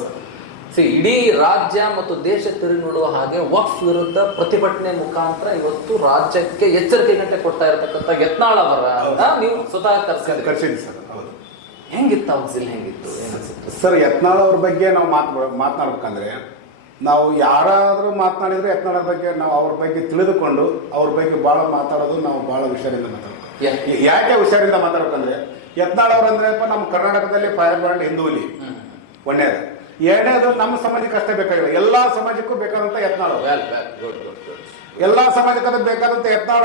ಇಡೀ ರಾಜ್ಯ ಮತ್ತು ದೇಶ ತಿರುಗಿ ನೋಡುವ ಹಾಗೆ ವಕ್ಫ್ ವಿರುದ್ಧ ಪ್ರತಿಭಟನೆ ಮುಖಾಂತರ ಇವತ್ತು ರಾಜ್ಯಕ್ಕೆ ಎಚ್ಚರಿಕೆ ಗಂಟೆ ಕೊಡ್ತಾ ಇರತಕ್ಕಂಥ ಯತ್ನಾಳ್ ಅವರ ನೀವು ಸ್ವತಃ ಕರ್ಸಿದ್ರಿ ಸರ್. ಹೌದು. ಹೆಂಗಿತ್ತು ಅವ್ಜಿಲ್, ಹೆಂಗಿತ್ತು ಸರ್? ಯತ್ನಾಳ್ ಅವ್ರ ಬಗ್ಗೆ ನಾವು ಮಾತನಾಡ್ಬೇಕಂದ್ರೆ, ನಾವು ಯಾರಾದ್ರೂ ಮಾತನಾಡಿದ್ರೆ ಯತ್ನಾಳ್ ಬಗ್ಗೆ ನಾವು ಅವ್ರ ಬಗ್ಗೆ ತಿಳಿದುಕೊಂಡು ಅವ್ರ ಬಗ್ಗೆ ಬಹಳ ಮಾತಾಡೋದು, ನಾವು ಬಹಳ ಹುಷಾರಿಂದ ಮಾತಾಡ್ಬೇಕು. ಯಾಕೆ ಹುಷಾರಿಂದ ಮಾತಾಡ್ಬೇಕಂದ್ರೆ, ಯತ್ನಾಳ್ ಅವ್ರಂದ್ರೆ ನಮ್ಮ ಕರ್ನಾಟಕದಲ್ಲಿ ಫೈರ್ ಬ್ರ್ಯಾಂಡ್ ಹಿಂದೂ ಹುಲಿ ಒಂದೇದು. ಎರಡನೇದು ನಮ್ಮ ಸಮಾಜಕ್ಕೆ ಅಷ್ಟೇ ಬೇಕಾಗಿಲ್ಲ, ಎಲ್ಲಾ ಸಮಾಜಕ್ಕೂ ಬೇಕಾದಂತ ಯತ್ನಾಳ್ ಅವರು, ಎಲ್ಲಾ ಸಮಾಜಕ್ಕೆ ಬೇಕಾದಂತ ಯತ್ನಾಳ್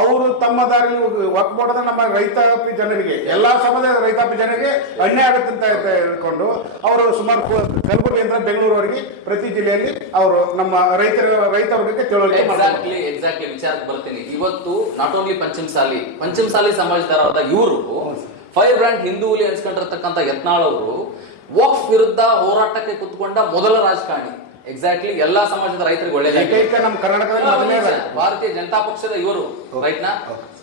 ಅವರು ತಮ್ಮ ದಾರಿ ಒಗ್ಗೂಡದ ನಮ್ಮ ರೈತಾಪಿ ಜನರಿಗೆ, ಎಲ್ಲಾ ಸಮಾಜದ ರೈತಾಪಿ ಜನರಿಗೆ ಅನ್ಯಾಯ ಆಗುತ್ತೆ ಅಂತ ಹೇಳ್ಕೊಂಡು ಅವರು ಸುಮಾರು ಕಲಬುರಗಿಯಿಂದ ಬೆಂಗಳೂರವರೆಗೆ ಪ್ರತಿ ಜಿಲ್ಲೆಯಲ್ಲಿ ಅವರು ನಮ್ಮ ರೈತರಿಗೆ ತಿಳುವಳಿಕೆ ಎಕ್ಸಾಕ್ಟ್ಲಿ ವಿಚಾರಕ್ಕೆ ಬರ್ತೀನಿ. ಇವತ್ತು ನಾಟ್ ಓನ್ಲಿ ಪಂಚಮಸಾಲಿ ಸಮಾಜದವರಾದ ಇವರು ಫೈರ್ ಬ್ರ್ಯಾಂಡ್ ಹಿಂದೂ ಹುಲಿ ಅನ್ಸ್ಕೊಂಡಿರ್ತಕ್ಕಂಥ ಯತ್ನಾಳ್ ಅವರು ವಕ್ಫ್ ವಿರುದ್ಧ ಹೋರಾಟಕ್ಕೆ ಕುತ್ಕೊಂಡ ಮೊದಲ ರಾಜಕಾರಣಿ. ಎಕ್ಸಾಕ್ಟ್ಲಿ ಎಲ್ಲಾ ಸಮಾಜದ ರೈತರಿಗೆ ಒಳ್ಳೆಯದಾಗಿದೆ. ನಮ್ಮ ಕರ್ನಾಟಕದಲ್ಲಿ ಭಾರತೀಯ ಜನತಾ ಪಕ್ಷದ ಇವರು ರೈಟ್ನ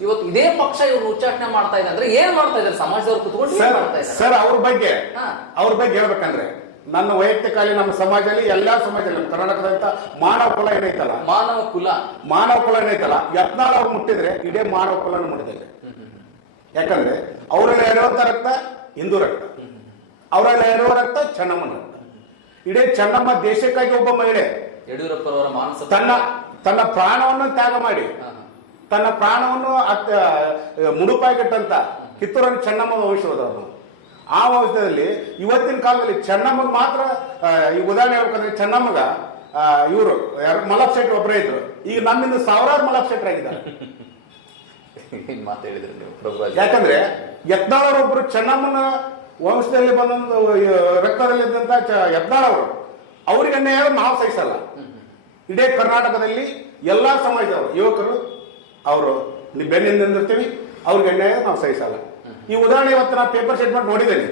ಇವತ್ತು ಇದೇ ಪಕ್ಷ ಇವರು ಉಚ್ಚಾಟನೆ ಮಾಡ್ತಾ ಇದೆ ಅಂದ್ರೆ ಏನ್ ಮಾಡ್ತಾ ಇದ್ದಾರೆ ಸಮಾಜದವ್ರು ಕುತ್ಕೊಂಡು ಸರ್? ಅವ್ರ ಬಗ್ಗೆ ಹೇಳ್ಬೇಕಂದ್ರೆ, ನನ್ನ ವೈಯಕ್ತಿಕ ನಮ್ಮ ಸಮಾಜದಲ್ಲಿ ಎಲ್ಲಾ ಸಮಾಜದಲ್ಲಿ ನಮ್ಮ ಕರ್ನಾಟಕದಂತ ಮಾನವ ಕುಲ ಏನೈತಲ್ಲ, ಮಾನವ ಕುಲ ಏನೈತಲ್ಲ, ಯತ್ನಾಳ್ ಅವ್ರು ಮುಟ್ಟಿದ್ರೆ ಇಡೀ ಮಾನವ ಕುಲನ ಮುಟ್ಟಿದ್ದಾರೆ. ಯಾಕಂದ್ರೆ ಅವರಲ್ಲಿ ಇರುವಂತ ರಕ್ತ ಹಿಂದೂ ರಕ್ತ, ಅವರಲ್ಲಿ ಇರುವ ರಕ್ತ ಚೆನ್ನಮ್ಮನ ರಕ್ತ. ಇಡೀ ಚೆನ್ನಮ್ಮ ದೇಶಕ್ಕಾಗಿ ಒಬ್ಬ ಮಹಿಳೆ ಯಡಿಯೂರಪ್ಪರವರ ತನ್ನ ಪ್ರಾಣವನ್ನು ತ್ಯಾಗ ಮಾಡಿ, ತನ್ನ ಪ್ರಾಣವನ್ನು ಮುಡುಪಾಗಿಟ್ಟಂತ ಕಿತ್ತೂರಲ್ಲಿ ಚೆನ್ನಮ್ಮ ವಂಶದವರು. ಆ ವಂಶದಲ್ಲಿ ಇವತ್ತಿನ ಕಾಲದಲ್ಲಿ ಚೆನ್ನಮ್ಮಗ್ ಮಾತ್ರ ಈ ಉದಾಹರಣೆ ಹೇಳ್ಬೇಕಂದ್ರೆ, ಚೆನ್ನಮ್ಮಗ ಇವರು ಮಲ್ಲಪ್ಪ ಶೆಟ್ಟಿ ಒಬ್ಬರೇ ಇದ್ರು, ಈಗ ನಮ್ಮಿಂದ ಸಾವಿರಾರು ಮಲ್ಲಪ್ಪ ಶೆಟ್ಟಿ ಆಗಿದ್ದಾರೆ. ಯಾಕಂದ್ರೆ ಯತ್ನಾಳ್ ಅವರೊಬ್ಬರು ಚೆನ್ನಮ್ಮನ ವಂಶದಲ್ಲಿ ಬಂದಂತ ರಕ್ತದಲ್ಲಿದ್ದಂತ ಯತ್ನಾಳ್ ಅವರು, ಅವ್ರಿಗೆ ಅನ್ಯಾಯ ನಾವು ಸಹಿಸಲ್ಲ. ಇಡೀ ಕರ್ನಾಟಕದಲ್ಲಿ ಎಲ್ಲಾ ಸಮಾಜದವರು ಯುವಕರು ಅವರು ಬೆನ್ನಿಂದ ನಿಂದಿರ್ತೀವಿ, ಅವ್ರಿಗೆ ಅನ್ಯಾಯ ನಾವು ಸಹಿಸಲ್ಲ. ಈ ಉದಾಹರಣೆ ಇವತ್ತು ನಾನು ಪೇಪರ್ ಸ್ಟೇಟ್ಮೆಂಟ್ ನೋಡಿದ್ದೇನೆ.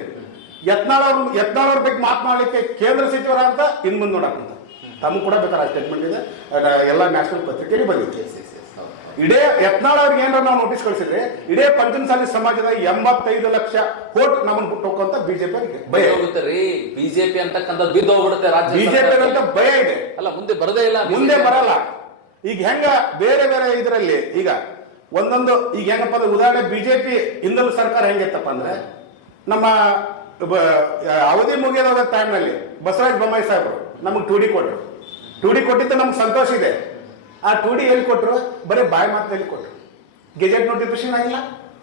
ಯತ್ನಾಳ್ ಅವ್ರ ಬಗ್ಗೆ ಮಾತನಾಡಲಿಕ್ಕೆ ಕೇಂದ್ರ ಸಚಿವರ ಅಂತ ಇನ್ ಮುಂದೆ ನೋಡಕ್ಕಂತ ತಮ್ಮ ಕೂಡ ಬೇಕಾದ್ರೆ ಸ್ಟೇಟ್ಮೆಂಟ್ ಇದೆ, ಎಲ್ಲ ನ್ಯಾಷನಲ್ ಪತ್ರಿಕೆಯಲ್ಲಿ ಬಂದಿದೆ. ಇಡೇ ಯತ್ನಾಳ್ ಅವ್ರಿಗೆ ಏನಾರ ನಾವು ನೋಟಿಸ್ ಕಳಿಸಿದ್ರೆ ಇಡೇ ಪಂಚಮಸಾಲಿ ಸಮಾಜದ 85 ಲಕ್ಷ ಕೋಟ್ ನಮ್ಮನ್ನು ಬಿಟ್ಟು ಹೋಗುವಂತ ಬಿಜೆಪಿ ಭಯ ಹೋಗುತ್ತಾರೆ. ಬಿಜೆಪಿ ಅಂತಕ್ಕಂಥ ಬಿದ್ದೋಗ್ಬಿಡುತ್ತೆ, ಬಿಜೆಪಿ ಅಂತ ಭಯ ಇದೆ. ಅಲ್ಲ, ಮುಂದೆ ಬರಲ್ಲ. ಈಗ ಹೆಂಗ ಬೇರೆ ಇದರಲ್ಲಿ ಈಗ ಒಂದೊಂದು ಈಗ ಹೆಂಗಪ್ಪ ಅಂದ್ರೆ, ಉದಾಹರಣೆ ಬಿಜೆಪಿ ಹಿಂದೂ ಸರ್ಕಾರ ಹೆಂಗಿತ್ತಪ್ಪ ಅಂದ್ರೆ, ನಮ್ಮ ಅವಧಿ ಮುಗಿಯೋದ ಟೈಮ್ನಲ್ಲಿ ಬಸವರಾಜ ಬೊಮ್ಮಾಯಿ ಸಾಹೇಬರು ನಮಗೆ 2D ಕೊಟ್ಟರು. 2D ಕೊಟ್ಟಿದ್ದು ನಮ್ಗೆ ಸಂತೋಷ ಇದೆ. ಆ 2D ಎಲ್ಲಿ ಕೊಟ್ಟರು? ಬರೀ ಬಾಯಿ ಮಾತಲ್ಲಿ ಕೊಟ್ಟರು, ಗೆಜೆಟ್ ನೋಟಿಫಿಕೇಶನ್ ಆಗಿಲ್ಲ,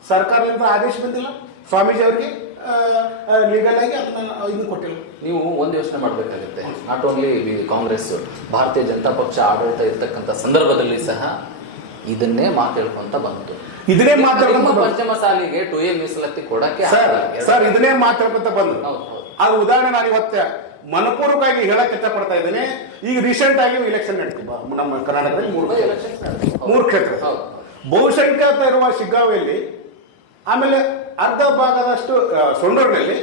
ಸರ್ಕಾರದಿಂದ ಆದೇಶ ಬಂದಿಲ್ಲ, ಸ್ವಾಮೀಜಿ ಅವರಿಗೆ ಲೀಗಲ್ ಆಗಿ ಅದನ್ನ ಇದನ್ನು ಕೊಟ್ಟಿಲ್ಲ. ನೀವು ಒಂದು ಯೋಚನೆ ಮಾಡಬೇಕಾಗುತ್ತೆ, ನಾಟ್ ಓನ್ಲಿ ಕಾಂಗ್ರೆಸ್, ಭಾರತೀಯ ಜನತಾ ಪಕ್ಷ ಆಡಳಿತ ಇರ್ತಕ್ಕಂಥ ಸಂದರ್ಭದಲ್ಲಿ ಸಹ ಇದನ್ನೇ ಮಾತು ಹೇಳ್ಕೊಂತ ಬಂತು. ಇದನ್ನೇ ನಿಮ್ಮ ಮಾತಾಡ್ಕೊಂತ ಪಂಚಮ ಸಾಲಿಗೆ 2A ಮೀಸಲಾತಿ ಕೊಡಕ್ಕೆ ಸರ್ ಇದನ್ನೇ ಮಾತಾಡ್ಕೊಂತ ಬಂದ್ರು. ಹೌದು, ಹೌದು. ಅದು ಉದಾಹರಣೆ ನಾನು ಇವತ್ತು ಮನಪೂರ್ವಕವಾಗಿ ಹೇಳಕ್ ಇಷ್ಟಪಡ್ತಾ ಇದ್ದೇನೆ. ಈಗ ರೀಸೆಂಟ್ ಆಗಿ ಇಲೆಕ್ಷನ್ ನಡೀತು ನಮ್ಮ ಕರ್ನಾಟಕದಲ್ಲಿ ಮೂರು ಕ್ಷೇತ್ರ. ಬಹುಸಂಖ್ಯಾತ ಇರುವ ಶಿಗ್ಗಾವಿಯಲ್ಲಿ, ಆಮೇಲೆ ಅರ್ಧ ಭಾಗದಷ್ಟು ಸೊಂಡೂರಿನಲ್ಲಿ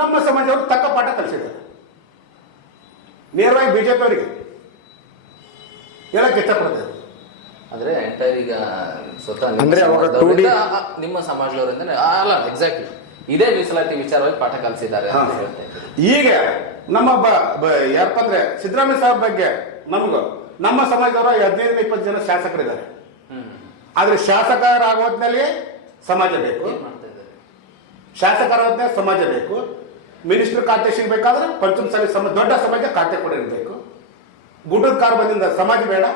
ನಮ್ಮ ಸಮಾಜವರು ತಕ್ಕ ಪಾಠ ಕಲಿಸಿದ್ದಾರೆ. ನೇರವಾಗಿ ಬಿಜೆಪಿ ಅವರಿಗೆ ಹೇಳಕ್ ಇಷ್ಟಪಡ್ತಾ ಇದ್ದಾರೆ. ಅಂದ್ರೆ ಎಂಟೈರ್ ಈಗ ಸ್ವತಃ ಅಂದ್ರೆ ಅವಾಗ ನಿಮ್ಮ ಸಮಾಜದವರಿಂದ ಅಲ್ಲ, ಎಕ್ಸಾಕ್ಟ್ಲಿ ಇದೇ ಮೀಸಲಾತಿ ವಿಚಾರವಾಗಿ ಪಾಠ ಕಲಿಸಿದ್ದಾರೆ ಅಂತ ಹೇಳ್ತಾ ಇದ್ದಾರೆ. ಈಗ ನಮ್ಮ ಯಾರಪ್ಪ ಅಂದ್ರೆ ಸಿದ್ದರಾಮಯ್ಯ ಸಾಹೇಬ್ ಬಗ್ಗೆ ನಮ್ಮ ಸಮಾಜದವರ 15-20 ಜನ ಶಾಸಕರಿದ್ದಾರೆ. ಆದ್ರೆ ಶಾಸಕರಾಗೋದ್ಮೇಲೆ ಸಮಾಜ ಬೇಕು, ಶಾಸಕರಾದ ಸಮಾಜ ಬೇಕು. ಮಿನಿಸ್ಟರ್ ಖಾತೆ ಸಿಗ್ಬೇಕಾದ್ರೆ ಪಂಚಮ ಸಾಲಿ ದೊಡ್ಡ ಸಮಾಜ ಖಾತೆ ಕೊಡಿರ್ಬೇಕು. ಗುಡ್ಡದ ಕಾರ್ ಬಂದಿಂದ ಸಮಾಜ ಬೇಡ,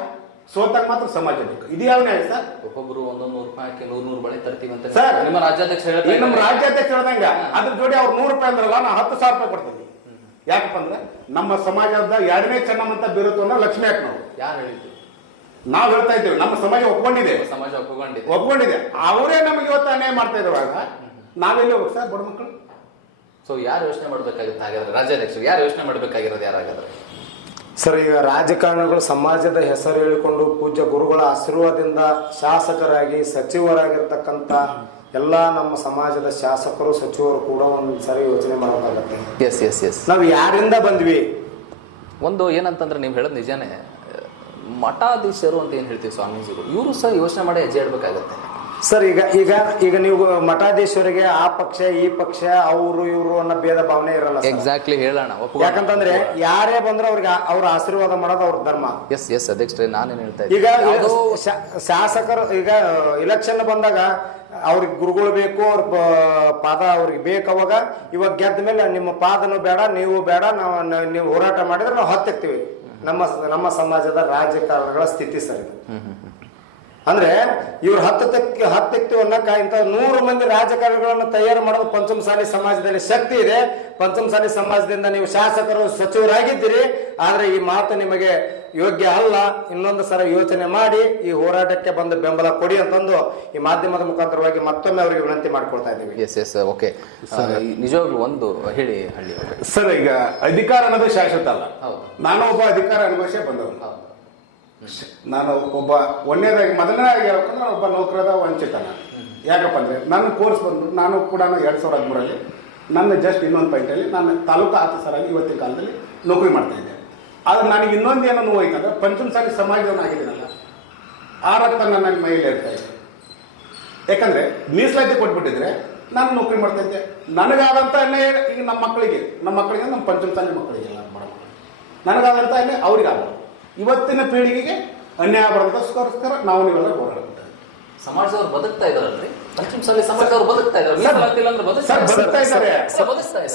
ಸೋತಾಗ ಮಾತ್ರ ಸಮಾಜ ಬೇಕು. ಇದು ಯಾವ ನ್ಯಾಯ ಸರ್? ಒಬ್ಬೊಬ್ರು 100 ರೂಪಾಯಿ ಹಾಕಿ 100 ಬಳೆ ತರ್ತೀವಿ ಅಂತ ಸರ್ ನಿಮ್ಮ ರಾಜ್ಯಾಧ್ಯಕ್ಷ ಹೇಳ್ತಾರೆ. ನಮ್ಮ ರಾಜ್ಯಾಧ್ಯಕ್ಷ ಹೇಳ್ದಂಗ ಅದ್ರ ಜೋಡಿ ಅವ್ರು 100 ರೂಪಾಯಿ ಅಂದ್ರಲ್ಲ, ನಾ 10,000 ರೂಪಾಯಿ ಕೊಡ್ತೀನಿ. ಯಾಕಪ್ಪ ಅಂದ್ರೆ ನಮ್ಮ ಸಮಾಜದ 2ನೇ ಚೆನ್ನಮ್ಮಂತ ಬೀರುತ್ತನ್ನ ಲಕ್ಷ್ಮಿ ಹಾಕಿ ಯಾರು ಹೇಳಿದ್ರು? ನಾವು ಹೇಳ್ತಾ ಇದ್ದೇವೆ, ನಮ್ಮ ಸಮಾಜ ಒಪ್ಕೊಂಡಿದೆ, ಸಮಾಜ ಒಪ್ಕೊಂಡಿದೆ. ಅವರೇ ನಮಗೆ ಇವತ್ತು ಅನ್ಯಾಯ ಮಾಡ್ತಾ ಇರುವಾಗ ನಾವೆಲ್ಲಿ ಹೋಗಿ ಸರ್ ಬಡ ಮಕ್ಕಳು? ಸೊ ಯಾರು ಯೋಚನೆ ಮಾಡ್ಬೇಕಾಗಿತ್ತು ಹಾಗಾದ್ರೆ? ರಾಜ್ಯಾಧ್ಯಕ್ಷರು ಯಾರು ಯೋಚನೆ ಮಾಡ್ಬೇಕಾಗಿರೋದು ಯಾರಾಗಾದ್ರೆ? ಸರ್, ಈಗ ರಾಜಕಾರಣಿಗಳು ಸಮಾಜದ ಹೆಸರು ಹೇಳಿಕೊಂಡು ಪೂಜ್ಯ ಗುರುಗಳ ಆಶೀರ್ವಾದದಿಂದ ಶಾಸಕರಾಗಿ ಸಚಿವರಾಗಿರ್ತಕ್ಕಂಥ ಎಲ್ಲ ನಮ್ಮ ಸಮಾಜದ ಶಾಸಕರು ಸಚಿವರು ಕೂಡ ಒಂದ್ಸರಿ ಯೋಚನೆ ಮಾಡಬೇಕಾಗತ್ತೆ. ಎಸ್ ನಾವು ಯಾರಿಂದ ಬಂದ್ವಿ? ಒಂದು ಏನಂತಂದ್ರೆ ನೀವು ಹೇಳೋದು ನಿಜಾನೇ. ಮಠಾಧೀಶರು ಅಂತ ಏನ್ ಹೇಳ್ತೀವಿ ಸ್ವಾಮೀಜಿಗಳು, ಇವರು ಸಹ ಯೋಚನೆ ಮಾಡಿ ಹೆಜ್ಜೆ ಇಡ್ಬೇಕಾಗತ್ತೆ. ಸರ್, ಈಗ ನೀವು ಮಠಾಧೀಶರಿಗೆ ಆ ಪಕ್ಷ ಈ ಪಕ್ಷ ಅವರು ಇವರು ಅನ್ನೋ ಭೇದ ಭಾವನೆ ಇರಲ್ಲ. ಎಕ್ಸಾಕ್ಟ್ಲಿ ಹೇಳೋಣ. ಯಾಕಂತಂದ್ರೆ ಯಾರೇ ಬಂದ್ರೆ ಅವ್ರಿಗೆ ಅವ್ರ ಆಶೀರ್ವಾದ ಮಾಡೋದು ಅವ್ರ ಧರ್ಮ. ಎಸ್ ಅಧ್ಯಕ್ಷರೇ, ನಾನೇನ್ ಹೇಳ್ತಾ ಈಗ ಶಾಸಕರು ಈಗ ಇಲೆಕ್ಷನ್ ಬಂದಾಗ ಅವ್ರಿಗೆ ಗುರುಗಳು ಬೇಕು, ಅವ್ರ ಪಾದ ಅವ್ರಿಗೆ ಬೇಕು. ಅವಾಗ ಇವಾಗ ಗೆದ್ದ ಮೇಲೆ ನಿಮ್ಮ ಪಾದನು ಬೇಡ, ನೀವು ಬೇಡ, ನೀವು ಹೋರಾಟ ಮಾಡಿದ್ರೆ ನಾವು ಹತ್ತಿಕ್ತೀವಿ. ನಮ್ಮ ಸಮಾಜದ ರಾಜಕಾರಣಿಗಳ ಸ್ಥಿತಿ ಸರ್ ಇದು. ಅಂದ್ರೆ ಇವ್ರು ಹತ್ತಿಕ್ತಿವಿ ಅನ್ನಕ ಇಂಥ 100 ಮಂದಿ ರಾಜಕಾರಣಿಗಳನ್ನು ತಯಾರು ಮಾಡೋದು ಪಂಚಮಸಾಲಿ ಸಮಾಜದಲ್ಲಿ ಶಕ್ತಿ ಇದೆ. ಪಂಚಮಸಾಲಿ ಸಮಾಜದಿಂದ ನೀವು ಶಾಸಕರು ಸಚಿವರಾಗಿದ್ದೀರಿ. ಆದ್ರೆ ಈ ಮಾತು ನಿಮಗೆ ಯೋಗ್ಯ ಅಲ್ಲ. ಇನ್ನೊಂದು ಸಲ ಯೋಚನೆ ಮಾಡಿ ಈ ಹೋರಾಟಕ್ಕೆ ಬಂದು ಬೆಂಬಲ ಕೊಡಿ ಅಂತಂದು ಈ ಮಾಧ್ಯಮದ ಮುಖಾಂತರವಾಗಿ ಮತ್ತೊಮ್ಮೆ ಅವರಿಗೆ ವಿನಂತಿ ಮಾಡ್ಕೊಳ್ತಾ ಇದ್ದೀವಿ. Yes okay. ನಿಜವಾಗ್ಲೂ ಒಂದು ಹೇಳಿ ಹಳ್ಳಿ ಸರ್, ಈಗ ಅಧಿಕಾರ ಅನ್ನೋದು ಶಾಶ್ವತ ಅಲ್ಲ. ನಾನು ಒಬ್ಬ ಅಧಿಕಾರ ಅನುಭವಿಸೇ ಬಂದವನು. ನಾನು ಒಬ್ಬ ಮೊದಲನೇದಾಗಿ ಹೇಳ್ಕೊಂಡು ನಾನು ಒಬ್ಬ ನೌಕರದ ವಂಚಿತನ. ಯಾಕಪ್ಪ ಅಂದ್ರೆ ನನ್ನ ಕೋರ್ಸ್ ಬಂದು ನಾನು ಕೂಡ 2013 ನನ್ನ ಜಸ್ಟ್ ಇನ್ನೊಂದು ಪಾಯಿಂಟಲ್ಲಿ ನಾನು ತಾಲೂಕು ಆಫೀಸರ್ ಆಗಿ ಇವತ್ತಿನ ಕಾಲದಲ್ಲಿ ನೌಕರಿ ಮಾಡ್ತಾ ಇದ್ದೆ. ಆದ್ರೆ ನನಗೆ ಇನ್ನೊಂದು ಏನೋ ನೋವಾಯ್ತಂದ್ರೆ ಪಂಚಮಸಾಲಿ ಸಮಾಜದವನಾಗಿದ್ದೀನಲ್ಲ, ಆ ರಕ್ತ ನನ್ನ ಮೈಯಲ್ಲಿ ಇರ್ತಾ ಇದೆ. ಯಾಕಂದ್ರೆ ಮೀಸಲಾತಿ ಕೊಟ್ಬಿಟ್ಟಿದ್ರೆ ನಾನು ನೌಕರಿ ಮಾಡ್ತಾ ಇದ್ದೆ. ನನಗಾದಂಥ ಅನ್ಯಾಯ ಈಗ ನಮ್ಮ ಮಕ್ಕಳಿಗೆ ನಮ್ಮ ಪಂಚಮಸಾಲಿ ಮಕ್ಕಳಿಗೆಲ್ಲ ಬಡ ಮಕ್ಕಳು ನನಗಾದಂಥ ಅನ್ಯಾಯ ಅವ್ರಿಗಾಗಲ್ಲ. ಇವತ್ತಿನ ಪೀಳಿಗೆಗೆ ಅನ್ಯಾಯ ಬರೋದಕ್ಕೋಸ್ಕರ ನಾವು ನೀವೆಲ್ಲ ಹೋರಾಡ್ತಾರೆ. ಸಮಾಜದವ್ರು ಬದುಕ್ತಾ ಇದಾರಲ್ರಿ, ಪಂಚಮಸಾಲಿ ಸಮಾಜದವ್ರು ಬದುಕ್ತಾ ಇದ್ದಾರೆ.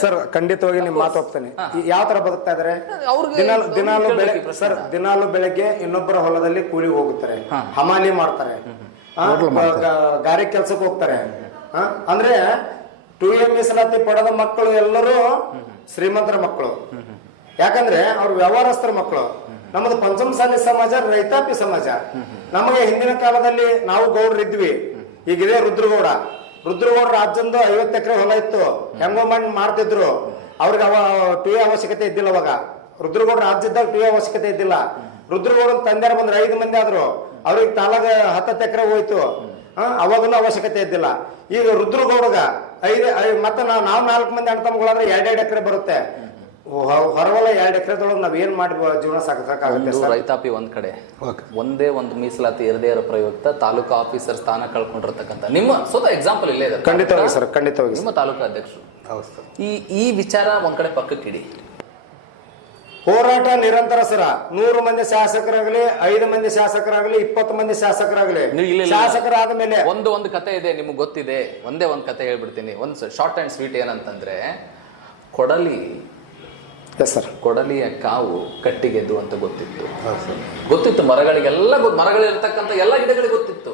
ಸರ್, ಖಂಡಿತವಾಗಿ ನಿಮ್ ಮಾತು ಹೋಗ್ತಾನೆ. ಯಾವ ತರ ಬದುಕ್ತಾ ಇದಾರೆ? ದಿನಾಲು ಬೆಳಗ್ಗೆ ಇನ್ನೊಬ್ಬರ ಹೊಲದಲ್ಲಿ ಕೂಲಿ ಹೋಗುತ್ತಾರೆ, ಹಮಾಲಿ ಮಾಡ್ತಾರೆ, ಗಾರೆ ಕೆಲ್ಸಕ್ಕೆ ಹೋಗ್ತಾರೆ. ಅಂದ್ರೆ 2A ಮೀಸಲಾತಿ ಪಡೆದ ಮಕ್ಕಳು ಎಲ್ಲರೂ ಶ್ರೀಮಂತರ ಮಕ್ಕಳು. ಯಾಕಂದ್ರೆ ಅವ್ರು ವ್ಯವಹಾರಸ್ಥರ ಮಕ್ಕಳು. ನಮ್ಮದು ಪಂಚಮಸಾಲಿ ಸಮಾಜ ರೈತಾಪಿ ಸಮಾಜ. ನಮಗೆ ಹಿಂದಿನ ಕಾಲದಲ್ಲಿ ನಾವು ಗೌಡ್ರಿದ್ವಿ. ಈಗಿದೆ ರುದ್ರಗೌಡ ರಾಜ್ಯಂದು 50 ಎಕರೆ ಹೊಲ ಇತ್ತು. ಹೆಂಗೋ ಮಾಡಿ ಮಾಡ್ತಿದ್ರು. ಅವ್ರಿಗೆ 2A ಅವಶ್ಯಕತೆ ಇದ್ದಿಲ್ಲ. ಅವಾಗ ರುದ್ರಗೌಡ ರಾಜ್ಯದಾಗ 2A ಅವಶ್ಯಕತೆ ಇದ್ದಿಲ್ಲ. ರುದ್ರಗೌಡ ತಂದೆಯರು ಬಂದ್ರೆ 5 ಮಂದಿ ಆದ್ರು. ಅವ್ರಿಗೆ ತಾಲಾಗ 10 ಎಕರೆ ಹೋಯ್ತು. ಅವಾಗನು ಅವಶ್ಯಕತೆ ಇದ್ದಿಲ್ಲ. ಈಗ ರುದ್ರಗೌಡಗ 5 ಮತ್ತೆ ನಾವು 4 ಮಂದಿ ಅಣ್ಣ ತಮ್ಮಗಳಾದ್ರೆ 2 ಎಕರೆ ಬರುತ್ತೆ. ಹೊರವಲ 2 ಎಕರೆದೊಳಗೆ ನಾವ್ ಏನ್ ಮಾಡಿ ಜೀವನ ಸಾಗಿಸಕ್ಕಾಗುತ್ತೆ? ರೈತಾಪಿ ಒಂದ್ ಕಡೆ, ಒಂದೇ ಒಂದು ಮೀಸಲಾತಿ ಇರದೇ ಇರೋ ಪ್ರಯುಕ್ತ ತಾಲೂಕು ಆಫೀಸರ್ ಸ್ಥಾನ ಕಳ್ಕೊಂಡಿರ್ತಕ್ಕಂಥ ನಿಮ್ಮ ಸ್ವತಃ ಎಕ್ಸಾಂಪಲ್ ಇಲ್ಲೇ ಇದೆ. ಖಂಡಿತವಾಗಿ ಸರ್, ಖಂಡಿತವಾಗಿ. ನಿಮ್ಮ ತಾಲೂಕು ಅಧ್ಯಕ್ಷರು ಈ ವಿಚಾರ ಒಂದ್ ಕಡೆ ಪಕ್ಕಕ್ಕಿಡಿ. ಹೋರಾಟ ನಿರಂತರ ಸರ. 100 ಮಂದಿ ಶಾಸಕರಾಗಲಿ, 5 ಮಂದಿ ಶಾಸಕರಾಗಲಿ, 20 ಮಂದಿ ಶಾಸಕರಾಗಲಿ, ಶಾಸಕರಾದ ಮೇಲೆ ಒಂದು ಕತೆ ಇದೆ, ನಿಮ್ಗೆ ಗೊತ್ತಿದೆ. ಒಂದೇ ಒಂದು ಕತೆ ಹೇಳ್ಬಿಡ್ತೀನಿ, ಒಂದು ಶಾರ್ಟ್ ಅಂಡ್ ಸ್ವೀಟ್. ಏನಂತಂದ್ರೆ ಕೊಡಲಿಯ ಕಾವು ಕಟ್ಟಿಗೆದ್ದು ಅಂತ ಗೊತ್ತಿತ್ತು. ಮರಗಳಿರ್ತಕ್ಕಂಥ ಎಲ್ಲ ಗಿಡಗಳಿಗೆ ಗೊತ್ತಿತ್ತು.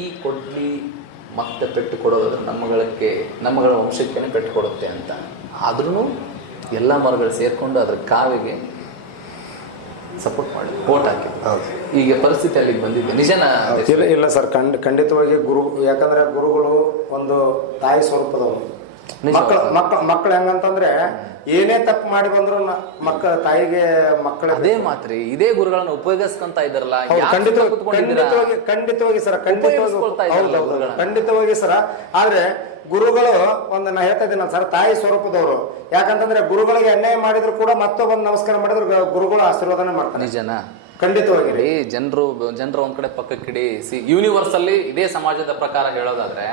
ಈ ಕೊಡ್ಲಿ ಮತ್ತೆ ಪೆಟ್ಟು ಕೊಡೋದಾದ್ರೆ ನಮ್ಮಗಳ ವಂಶಕ್ಕೇನೆ ಪೆಟ್ಟು ಕೊಡುತ್ತೆ ಅಂತ. ಆದ್ರೂ ಎಲ್ಲ ಮರಗಳು ಸೇರಿಕೊಂಡು ಅದ್ರ ಕಾವಿಗೆ ಸಪೋರ್ಟ್ ಮಾಡಿ ಓಟ್ ಹಾಕಿ ಈಗ ಪರಿಸ್ಥಿತಿ ಅಲ್ಲಿಗೆ ಬಂದಿದೆ. ನಿಜನಾ? ಇಲ್ಲ ಸರ್, ಖಂಡಿತವಾಗಿ ಯಾಕಂದ್ರೆ ಗುರುಗಳು ಒಂದು ತಾಯಿ ಸ್ವರೂಪದವರು. ಮಕ್ಕಳು ಹೆಂಗಂತಂದ್ರೆ ಏನೇ ತಪ್ಪು ಮಾಡಿ ಬಂದ್ರು ತಾಯಿಗೆ ಮಕ್ಕಳ ಅದೇ ಮಾತ್ರಿ ಇದೇ ಗುರುಗಳನ್ನ ಉಪಯೋಗಿಸ್ಕೊಂತ ಇದಾರಲ್ಲ. ಖಂಡಿತವಾಗಿ ಸರ್, ಖಂಡಿತವಾಗಿ ಸರ. ಆದ್ರೆ ಗುರುಗಳು ನಾ ಹೇಳ್ತಾ ಇದ್ದೀನಿ ಸರ್, ತಾಯಿ ಸ್ವರೂಪದವರು. ಯಾಕಂತಂದ್ರೆ ಗುರುಗಳಿಗೆ ಅನ್ಯಾಯ ಮಾಡಿದ್ರು ಕೂಡ ಮತ್ತೊಬ್ಬಂದು ನಮಸ್ಕಾರ ಮಾಡಿದ್ರು ಗುರುಗಳು ಆಶೀರ್ವಾದನೆ ಮಾಡ್ತಾರೆ. ನಿಜನಾ? ಖಂಡಿತವಾಗಿ ಜನರು ಒಂದ್ ಕಡೆ ಪಕ್ಕಕ್ಕಿಡಿ. ಯೂನಿವರ್ಸ್ ಅಲ್ಲಿ ಇದೇ ಸಮಾಜದ ಪ್ರಕಾರ ಹೇಳೋದಾದ್ರೆ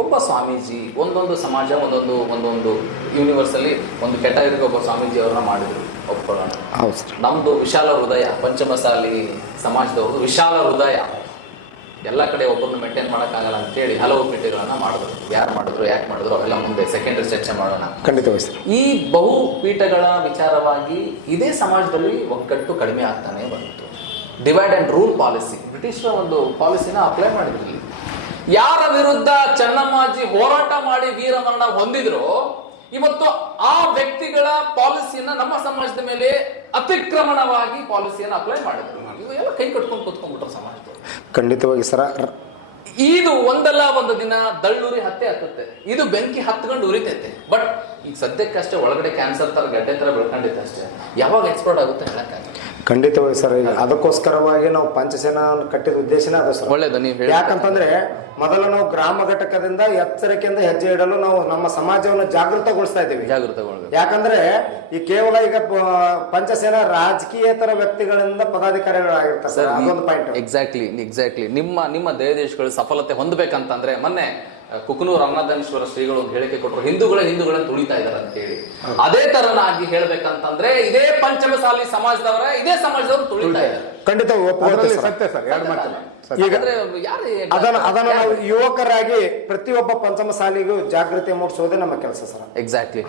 ಒಬ್ಬ ಸ್ವಾಮೀಜಿ ಒಂದೊಂದು ಸಮಾಜ ಒಂದೊಂದು ಯೂನಿವರ್ಸ್ ಅಲ್ಲಿ ಒಂದು ಕೆಟಗರಿಗೆ ಒಬ್ಬ ಸ್ವಾಮೀಜಿ ಅವ್ರನ್ನ ಮಾಡಿದ್ರು, ಒಪ್ಕೊಳ್ಳೋಣ. ನಮ್ದು ವಿಶಾಲ ಹೃದಯ, ಪಂಚಮಸಾಲಿ ಸಮಾಜದವ್ರದ್ದು ವಿಶಾಲ ಹೃದಯ. ಎಲ್ಲ ಕಡೆ ಒಬ್ಬರನ್ನು ಮೇಂಟೈನ್ ಮಾಡೋಕ್ಕಾಗಲ್ಲ ಅಂತೇಳಿ ಹಲವು ಪೀಠಗಳನ್ನ ಮಾಡಿದ್ರು. ಯಾರು ಮಾಡಿದ್ರು, ಯಾಕೆ ಮಾಡಿದ್ರು, ಅವೆಲ್ಲ ಮುಂದೆ ಸೆಕೆಂಡರಿ ಚರ್ಚೆ ಮಾಡೋಣ. ಖಂಡಿತವಾಗಿ. ಈ ಬಹು ಪೀಠಗಳ ವಿಚಾರವಾಗಿ ಇದೇ ಸಮಾಜದಲ್ಲಿ ಒಗ್ಗಟ್ಟು ಕಡಿಮೆ ಆಗ್ತಾನೆ ಬಂತು. ಡಿವೈಡ್ ಅಂಡ್ ರೂಲ್ ಪಾಲಿಸಿ, ಬ್ರಿಟಿಷರ ಒಂದು ಪಾಲಿಸಿನ ಅಪ್ಲೈ ಮಾಡಿದ್ರು. ಯಾರ ವಿರುದ್ಧ ಚೆನ್ನಮ್ಮಾಜಿ ಹೋರಾಟ ಮಾಡಿ ವೀರಮರಣ ಹೊಂದಿದ್ರು, ಇವತ್ತು ಆ ವ್ಯಕ್ತಿಗಳ ಪಾಲಿಸಿಯನ್ನ ನಮ್ಮ ಸಮಾಜದ ಮೇಲೆ ಅತಿಕ್ರಮಣವಾಗಿ ಪಾಲಿಸಿಯನ್ನು ಅಪ್ಲೈ ಮಾಡಿದ್ರು. ಇವೆಲ್ಲ ಕೈ ಕಟ್ಕೊಂಡು ಕೂತ್ಕೊಂಡ್ಬಿಟ್ರು ಸಮಾಜದವರು. ಖಂಡಿತವಾಗಿ ಸರ. ಇದು ಒಂದಲ್ಲ ಒಂದು ದಿನ ದಳ್ಳೂರಿ ಹತ್ತೆ ಹತ್ತುತ್ತೆ, ಇದು ಬೆಂಕಿ ಹತ್ಕೊಂಡು ಉರಿತೈತೆ. ಬಟ್ ಈಗ ಸದ್ಯಕ್ಕಷ್ಟೇ ಒಳಗಡೆ ಕ್ಯಾನ್ಸರ್ ತರ ಗಡ್ಡೆ ತರ ಬೆಳ್ಕೊಂಡಿತ್ತು ಅಷ್ಟೇ. ಯಾವಾಗ ಎಕ್ಸ್ಪೋರ್ಟ್ ಆಗುತ್ತೆ ಹೇಳಕ್ಕಾಗಲ್ಲ. ಖಂಡಿತವಾಗಿ ಸರ್. ಈಗ ಅದಕ್ಕೋಸ್ಕರವಾಗಿ ನಾವು ಪಂಚಸೇನಾ ಕಟ್ಟಿದ ಉದ್ದೇಶನೇ ಅದು ಸರ್. ಒಳ್ಳೇದು ನೀವು. ಯಾಕಂತಂದ್ರೆ ಮೊದಲು ನಾವು ಗ್ರಾಮ ಘಟಕದಿಂದ ಎಚ್ಚರಿಕೆಯಿಂದ ಹೆಜ್ಜೆ ಇಡಲು ನಾವು ನಮ್ಮ ಸಮಾಜವನ್ನು ಜಾಗೃತಗೊಳಿಸ್ತಾ ಇದ್ದೀವಿ. ಯಾಕಂದ್ರೆ ಈ ಕೇವಲ ಈಗ ಪಂಚಸೇನಾ ರಾಜಕೀಯೇತರ ವ್ಯಕ್ತಿಗಳಿಂದ ಪದಾಧಿಕಾರಿಗಳಾಗಿರ್ತಾರೆ ಸರ್. ಅದೊಂದು ಪಾಯಿಂಟ್. ಎಕ್ಸಾಕ್ಟ್ಲಿ ನಿಮ್ಮ ದೇಶಗಳು ಸಫಲತೆ ಹೊಂದಬೇಕಂತಂದ್ರೆ ಮೊನ್ನೆ ಕುಕನೂರು ಅನ್ನದಾನೇಶ್ವರ ಶ್ರೀಗಳು ಒಂದು ಹೇಳಿಕೆ ಕೊಟ್ಟರು, ಹಿಂದೂಗಳನ್ನ ತುಳಿತಾ ಇದಾರೆ ಅಂತ ಹೇಳಿ. ಅದೇ ತರನಾಗಿ ಹೇಳ್ಬೇಕಂತಂದ್ರೆ ಇದೇ ಪಂಚಮಸಾಲಿ ಸಮಾಜದವರ ಇದೇ ಸಮಾಜದವರು ತುಳಿತಾ ಇದ್ದಾರೆ. ಖಂಡಿತ ಸತ್ಯ ಸರ್, ಎರಡು ಮಾತು. ಅದನ್ನು ನಾವು ಯುವಕರಾಗಿ ಪ್ರತಿಯೊಬ್ಬ ಪಂಚಮಸಾಲಿಗೂ ಜಾಗೃತಿ ಮೂಡಿಸುವುದೇ ನಮ್ಮ ಕೆಲಸ ಸರ್. ಎಕ್ಸಾಕ್ಟ್ಲಿ.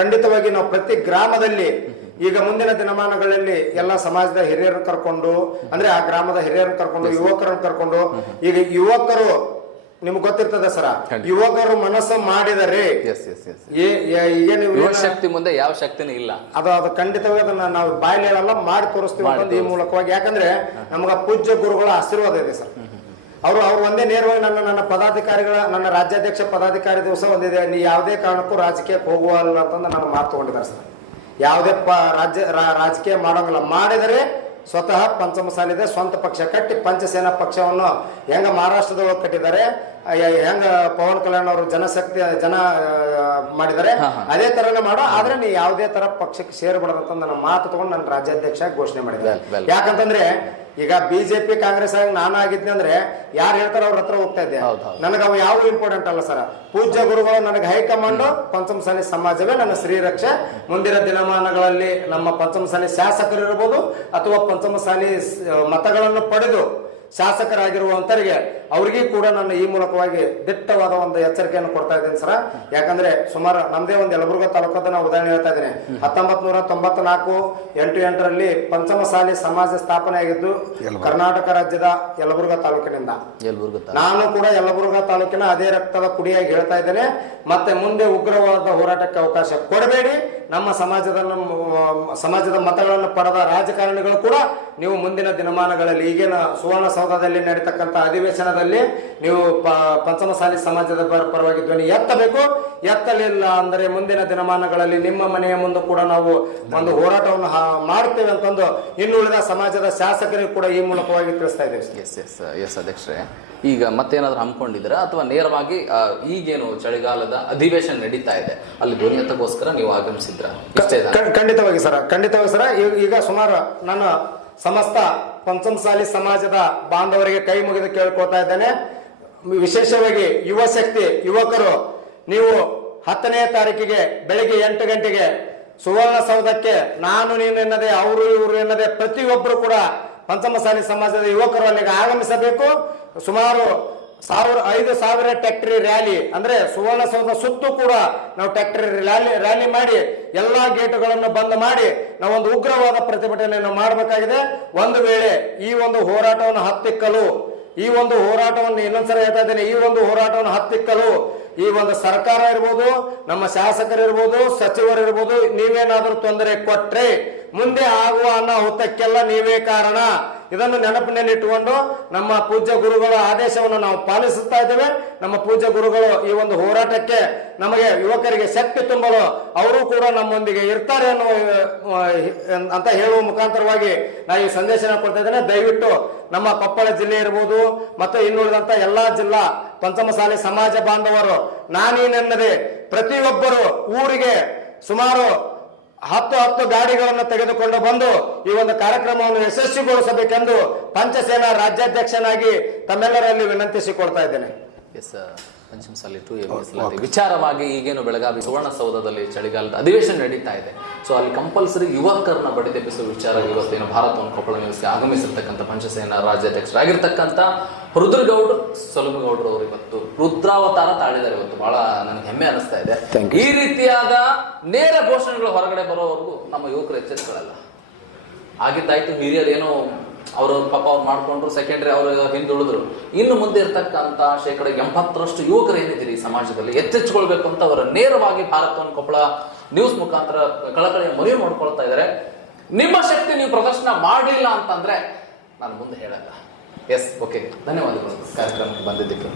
ಖಂಡಿತವಾಗಿ ನಾವು ಪ್ರತಿ ಗ್ರಾಮದಲ್ಲಿ ಈಗ ಮುಂದಿನ ದಿನಮಾನಗಳಲ್ಲಿ ಎಲ್ಲ ಸಮಾಜದ ಹಿರಿಯರನ್ನು ಕರ್ಕೊಂಡು, ಅಂದ್ರೆ ಆ ಗ್ರಾಮದ ಹಿರಿಯರನ್ನು ಕರ್ಕೊಂಡು, ಯುವಕರನ್ನು ಕರ್ಕೊಂಡು, ಈಗ ಯುವಕರು ನಿಮ್ಗೆ ಗೊತ್ತಿರ್ತದೆ ಸರ, ಯುವಕರು ಮನಸ್ಸು ಮಾಡಿದರೆ ಶಕ್ತಿ ಮುಂದೆ ಯಾವ ಶಕ್ತಿನೂ ಇಲ್ಲ. ಅದು ಖಂಡಿತವಾಗಿ ಅದನ್ನ ನಾವು ಬಾಯಲ್ಲಿ ಹೇಳಲ್ಲ, ಮಾಡಿ ತೋರಿಸ್ತೀವಿ ಅಂತ ಈ ಮೂಲಕವಾಗಿ. ಯಾಕಂದ್ರೆ ನಮ್ಗ ಪೂಜ್ಯ ಗುರುಗಳ ಆಶೀರ್ವಾದ ಇದೆ ಸರ್. ಅವರು ಒಂದೇ ನೇರವಾಗಿ ನನ್ನ ಪದಾಧಿಕಾರಿಗಳ, ನನ್ನ ರಾಜ್ಯಾಧ್ಯಕ್ಷ ಪದಾಧಿಕಾರಿ ದಿವಸ ಒಂದಿದೆ, ನೀ ಯಾವುದೇ ಕಾರಣಕ್ಕೂ ರಾಜಕೀಯಕ್ಕೆ ಹೋಗುವಲ್ಲ ಅಂತಂದು ನನ್ನ ಮಾತು ತಗೊಂಡಿದ್ದಾರೆ ಸರ್. ಯಾವುದೇ ರಾಜಕೀಯ ಮಾಡೋಂಗಿಲ್ಲ, ಮಾಡಿದರೆ ಸ್ವತಃ ಪಂಚಮಸಾಲಿದೆ ಸ್ವಂತ ಪಕ್ಷ ಕಟ್ಟಿ ಪಂಚಸೇನಾ ಪಕ್ಷವನ್ನು ಹೆಂಗ ಮಹಾರಾಷ್ಟ್ರದೊಳಗೆ ಕಟ್ಟಿದ್ದಾರೆ, ಹೆಂಗ ಪವನ್ ಕಲ್ಯಾಣ್ ಅವರು ಜನ ಮಾಡಿದ್ದಾರೆ, ಅದೇ ತರನೇ ಮಾಡೋ. ಆದ್ರೆ ನೀ ಯಾವುದೇ ತರ ಪಕ್ಷಕ್ಕೆ ಸೇರ್ಬಿಡೋದಂತ ನನ್ನ ಮಾತು ತಗೊಂಡು ನನ್ನ ರಾಜ್ಯಾಧ್ಯಕ್ಷ ಘೋಷಣೆ ಮಾಡಿದ್ದಾರೆ. ಯಾಕಂತಂದ್ರೆ ಈಗ ಬಿಜೆಪಿ ಕಾಂಗ್ರೆಸ್ ಆಗಿ ನಾನು ಆಗಿದ್ದೆ ಅಂದ್ರೆ ಯಾರು ಹೇಳ್ತಾರ ಅವ್ರ ಹತ್ರ ಹೋಗ್ತಾ ಇದ್ದೆ. ನನಗೆ ಅವು ಯಾವ ಇಂಪಾರ್ಟೆಂಟ್ ಅಲ್ಲ ಸರ್. ಪೂಜ್ಯ ಗುರುಗಳು ನನಗೆ ಹೈಕಮಾಂಡ್, ಪಂಚಮಸಾಲಿ ಸಮಾಜವೇ ನನ್ನ ಶ್ರೀರಕ್ಷೆ. ಮುಂದಿನ ದಿನಮಾನಗಳಲ್ಲಿ ನಮ್ಮ ಪಂಚಮಸಾಲಿ ಶಾಸಕರು ಇರ್ಬೋದು ಅಥವಾ ಪಂಚಮಸಾಲಿ ಮತಗಳನ್ನು ಪಡೆದು ಶಾಸಕರಾಗಿರುವಂತರಿಗೆ ಅವ್ರಿಗೆ ಕೂಡ ನಾನು ಈ ಮೂಲಕವಾಗಿ ದಿಟ್ಟವಾದ ಒಂದು ಎಚ್ಚರಿಕೆಯನ್ನು ಕೊಡ್ತಾ ಇದ್ದೀನಿ ಸರ್. ಯಾಕಂದ್ರೆ ಸುಮಾರು ನಮ್ದೇ ಒಂದು ಯಲಬುರ್ಗಾ ತಾಲೂಕದ ನಾವು ಉದಾಹರಣೆ ಹೇಳ್ತಾ ಇದ್ದೀನಿ. 1994-8 ಪಂಚಮಸಾಲಿ ಸಮಾಜ ಸ್ಥಾಪನೆ ಆಗಿದ್ದು ಕರ್ನಾಟಕ ರಾಜ್ಯದ ಯಲಬುರ್ಗಾ ತಾಲೂಕಿನಿಂದ. ನಾನು ಕೂಡ ಯಲಬುರ್ಗಾ ತಾಲೂಕಿನ ಅದೇ ರಕ್ತದ ಕುಡಿಯಾಗಿ ಹೇಳ್ತಾ ಇದ್ದೇನೆ. ಮತ್ತೆ ಮುಂದೆ ಉಗ್ರವಾದ ಹೋರಾಟಕ್ಕೆ ಅವಕಾಶ ಕೊಡಬೇಡಿ. ನಮ್ಮ ಸಮಾಜದ ಮತಗಳನ್ನು ಪಡೆದ ರಾಜಕಾರಣಿಗಳು ಕೂಡ ನೀವು ಮುಂದಿನ ದಿನಮಾನಗಳಲ್ಲಿ ಈಗಿನ ಸುವರ್ಣಸೌಧದಲ್ಲಿ ನಡೀತಕ್ಕಂಥ ಅಧಿವೇಶನದಲ್ಲಿ ನೀವು ಪಂಚಮಸಾಲಿ ಸಮಾಜದ ಪರವಾಗಿ ಧ್ವನಿ ಎತ್ತಬೇಕು. ಎತ್ತಲಿಲ್ಲ ಅಂದರೆ ಮುಂದಿನ ದಿನಮಾನಗಳಲ್ಲಿ ನಿಮ್ಮ ಮನೆಯ ಮುಂದೆ ಕೂಡ ನಾವು ಒಂದು ಹೋರಾಟವನ್ನು ಮಾಡುತ್ತೇವೆ ಅಂತಂದು ಇನ್ನುಳಿದ ಸಮಾಜದ ಶಾಸಕರಿಗೆ ಕೂಡ ಈ ಮೂಲಕವಾಗಿ ತಿಳಿಸ್ತಾ ಇದ್ದೇವೆ. ಎಸ್ ಅಧ್ಯಕ್ಷರೇ, ಈಗ ಮತ್ತೇನಾದ್ರೂ ಹಮ್ಮಿಕೊಂಡಿದ್ದೀರಾ ಅಥವಾ ನೇರವಾಗಿ ಈಗೇನು ಚಳಿಗಾಲದ ಅಧಿವೇಶನ ನಡೀತಾ ಇದೆ ಅಲ್ಲಿ ಧ್ವನಿಯತ್ತಗೋಸ್ಕರ ನೀವು ಆಗಮಿಸಿದ್ರ? ಖಂಡಿತವಾಗಿ ಸರ. ಈಗ ಸುಮಾರು ನನ್ನ ಸಮಸ್ತ ಪಂಚಮಸಾಲಿ ಸಮಾಜದ ಬಾಂಧವರಿಗೆ ಕೈ ಮುಗಿದು ಕೇಳ್ಕೊಳ್ತಾ ಇದ್ದೇನೆ. ವಿಶೇಷವಾಗಿ ಯುವ ಶಕ್ತಿ ಯುವಕರು, ನೀವು 10ನೇ ತಾರೀಕಿಗೆ ಬೆಳಿಗ್ಗೆ 8 ಗಂಟೆಗೆ ಸುವರ್ಣಸೌಧಕ್ಕೆ ನಾನು ನೀನು ಎನ್ನದೆ ಅವರು ಇವರು ಎನ್ನದೆ ಪ್ರತಿಯೊಬ್ಬರು ಕೂಡ ಪಂಚಮಸಾಲಿ ಸಮಾಜದ ಯುವಕರು ಅಲ್ಲಿಗೆ ಆಗಮಿಸಬೇಕು. ಸುಮಾರು 5,000 ಟ್ಯಾಕ್ಟರಿ ರ್ಯಾಲಿ, ಅಂದ್ರೆ ಸುವರ್ಣಸೌಧ ಸುತ್ತು ಕೂಡ ನಾವು ಟ್ಯಾಕ್ಟರಿ ರ್ಯಾಲಿ ಮಾಡಿ ಎಲ್ಲಾ ಗೇಟುಗಳನ್ನು ಬಂದ್ ಮಾಡಿ ನಾವೊಂದು ಉಗ್ರವಾದ ಪ್ರತಿಭಟನೆಯನ್ನು ಮಾಡಬೇಕಾಗಿದೆ. ಒಂದು ವೇಳೆ ಈ ಒಂದು ಹೋರಾಟವನ್ನು ಹತ್ತಿಕ್ಕಲು ಈ ಒಂದು ಹೋರಾಟವನ್ನು ಇನ್ನೊಂದ್ಸಲ ಹೇಳ್ತಾ ಇದ್ದೇನೆ, ಈ ಒಂದು ಹೋರಾಟವನ್ನು ಹತ್ತಿಕ್ಕಲು ಈ ಒಂದು ಸರ್ಕಾರ ಇರ್ಬೋದು, ನಮ್ಮ ಶಾಸಕರಿರ್ಬೋದು, ಸಚಿವರಿರ್ಬೋದು, ನೀವೇನಾದ್ರೂ ತೊಂದರೆ ಕೊಟ್ರೆ ಮುಂದೆ ಆಗುವ ಅನಾಹುತಕ್ಕೆಲ್ಲ ನೀವೇ ಕಾರಣ. ಇದನ್ನು ನೆನಪಿನಲ್ಲಿಟ್ಟುಕೊಂಡು ನಮ್ಮ ಪೂಜ್ಯ ಗುರುಗಳ ಆದೇಶವನ್ನು ನಾವು ಪಾಲಿಸುತ್ತಾ ಇದ್ದೇವೆ. ನಮ್ಮ ಪೂಜ್ಯ ಗುರುಗಳು ಈ ಒಂದು ಹೋರಾಟಕ್ಕೆ ನಮಗೆ ಯುವಕರಿಗೆ ಶಕ್ತಿ ತುಂಬಲು ಅವರು ಕೂಡ ನಮ್ಮೊಂದಿಗೆ ಇರ್ತಾರೆ ಅಂತ ಹೇಳುವ ಮುಖಾಂತರವಾಗಿ ನಾನು ಈ ಸಂದೇಶನ ಕೊಡ್ತಾ ಇದ್ದೇನೆ. ದಯವಿಟ್ಟು ನಮ್ಮ ಕೊಪ್ಪಳ ಜಿಲ್ಲೆ ಇರ್ಬೋದು ಮತ್ತು ಇನ್ನುಳಿದಂತ ಎಲ್ಲಾ ಜಿಲ್ಲಾ ಪಂಚಮಸಾಲಿ ಸಮಾಜ ಬಾಂಧವರು ನಾನೇನೆನ್ನದೆ ಪ್ರತಿಯೊಬ್ಬರು ಊರಿಗೆ ಸುಮಾರು 10 ಗಾಡಿಗಳನ್ನು ತೆಗೆದುಕೊಂಡು ಬಂದು ಈ ಒಂದು ಕಾರ್ಯಕ್ರಮವನ್ನು ಯಶಸ್ವಿಗೊಳಿಸಬೇಕೆಂದು ಪಂಚಸೇನಾ ರಾಜ್ಯಾಧ್ಯಕ್ಷನಾಗಿ ತಮ್ಮೆಲ್ಲರಲ್ಲಿ ವಿನಂತಿಸಿಕೊಳ್ತಾ ಇದ್ದೇನೆ. ಎಸ್, ಪಂಚಮಸಾಲಿ 2A ಮೀಸಲಾತಿ ವಿಚಾರವಾಗಿ ಈಗೇನು ಬೆಳಗಾವಿ ಸುವರ್ಣಸೌಧದಲ್ಲಿ ಚಳಿಗಾಲದ ಅಧಿವೇಶನ ನಡೀತಾ ಇದೆ. ಸೊ ಅಲ್ಲಿ ಕಂಪಲ್ಸರಿ ಯುವಕರನ್ನ ಬಡಿದೆಬ್ಬಿಸುವ ವಿಚಾರ ಇವತ್ತೇನು ಭಾರತವನ್ನು ಕೊಪ್ಪಳ ನ್ಯೂಸ್ಗೆ ಆಗಮಿಸಿರ್ತಕ್ಕಂಥ ಪಂಚಸೇನಾ ರಾಜ್ಯಾಧ್ಯಕ್ಷರಾಗಿರ್ತಕ್ಕಂಥ ರುದ್ರಗೌಡ್ರು ಸೊಲಮಗೌಡ್ರು ಅವರು ಇವತ್ತು ರುದ್ರಾವತಾರ ತಾಳಿದ್ದಾರೆ. ಇವತ್ತು ಬಹಳ ನನಗೆ ಹೆಮ್ಮೆ ಅನಿಸ್ತಾ ಇದೆ. ಈ ರೀತಿಯಾದ ನೇರ ಘೋಷಣೆಗಳು ಹೊರಗಡೆ ಬರೋವರೆಗೂ ನಮ್ಮ ಯುವಕರು ಎಚ್ಚರಿಕೊಳ್ಳಲ್ಲ. ಆಗಿದ್ದಾಯ್ತು, ಹಿರಿಯರು ಏನೋ ಅವರು ಪಾಪ ಅವ್ರು ಮಾಡ್ಕೊಂಡ್ರು, ಸೆಕೆಂಡ್ರಿ ಅವರು ಹಿಂದುಳಿದ್ರು. ಇನ್ನು ಮುಂದೆ ಇರ್ತಕ್ಕಂಥ 80% ಯುವಕರು ಏನಿದ್ದೀರಿ ಈ ಸಮಾಜದಲ್ಲಿ ಎಚ್ಚೆತ್ತುಕೊಳ್ಬೇಕು ಅಂತ ಅವರ ನೇರವಾಗಿ ಭಾರತವನ್ನು ಕೊಪ್ಪಳ ನ್ಯೂಸ್ ಮುಖಾಂತರ ಕಳಕಳಿಯ ಮನವಿ ಮಾಡ್ಕೊಳ್ತಾ ಇದ್ದಾರೆ. ನಿಮ್ಮ ಶಕ್ತಿ ನೀವು ಪ್ರದರ್ಶನ ಮಾಡಲಿಲ್ಲ ಅಂತಂದ್ರೆ ನಾನು ಮುಂದೆ ಹೇಳಲ್ಲ. ಎಸ್, ಓಕೆ, ಧನ್ಯವಾದಗಳು ಕಾರ್ಯಕ್ರಮಕ್ಕೆ ಬಂದಿದ್ದಕ್ಕೆ.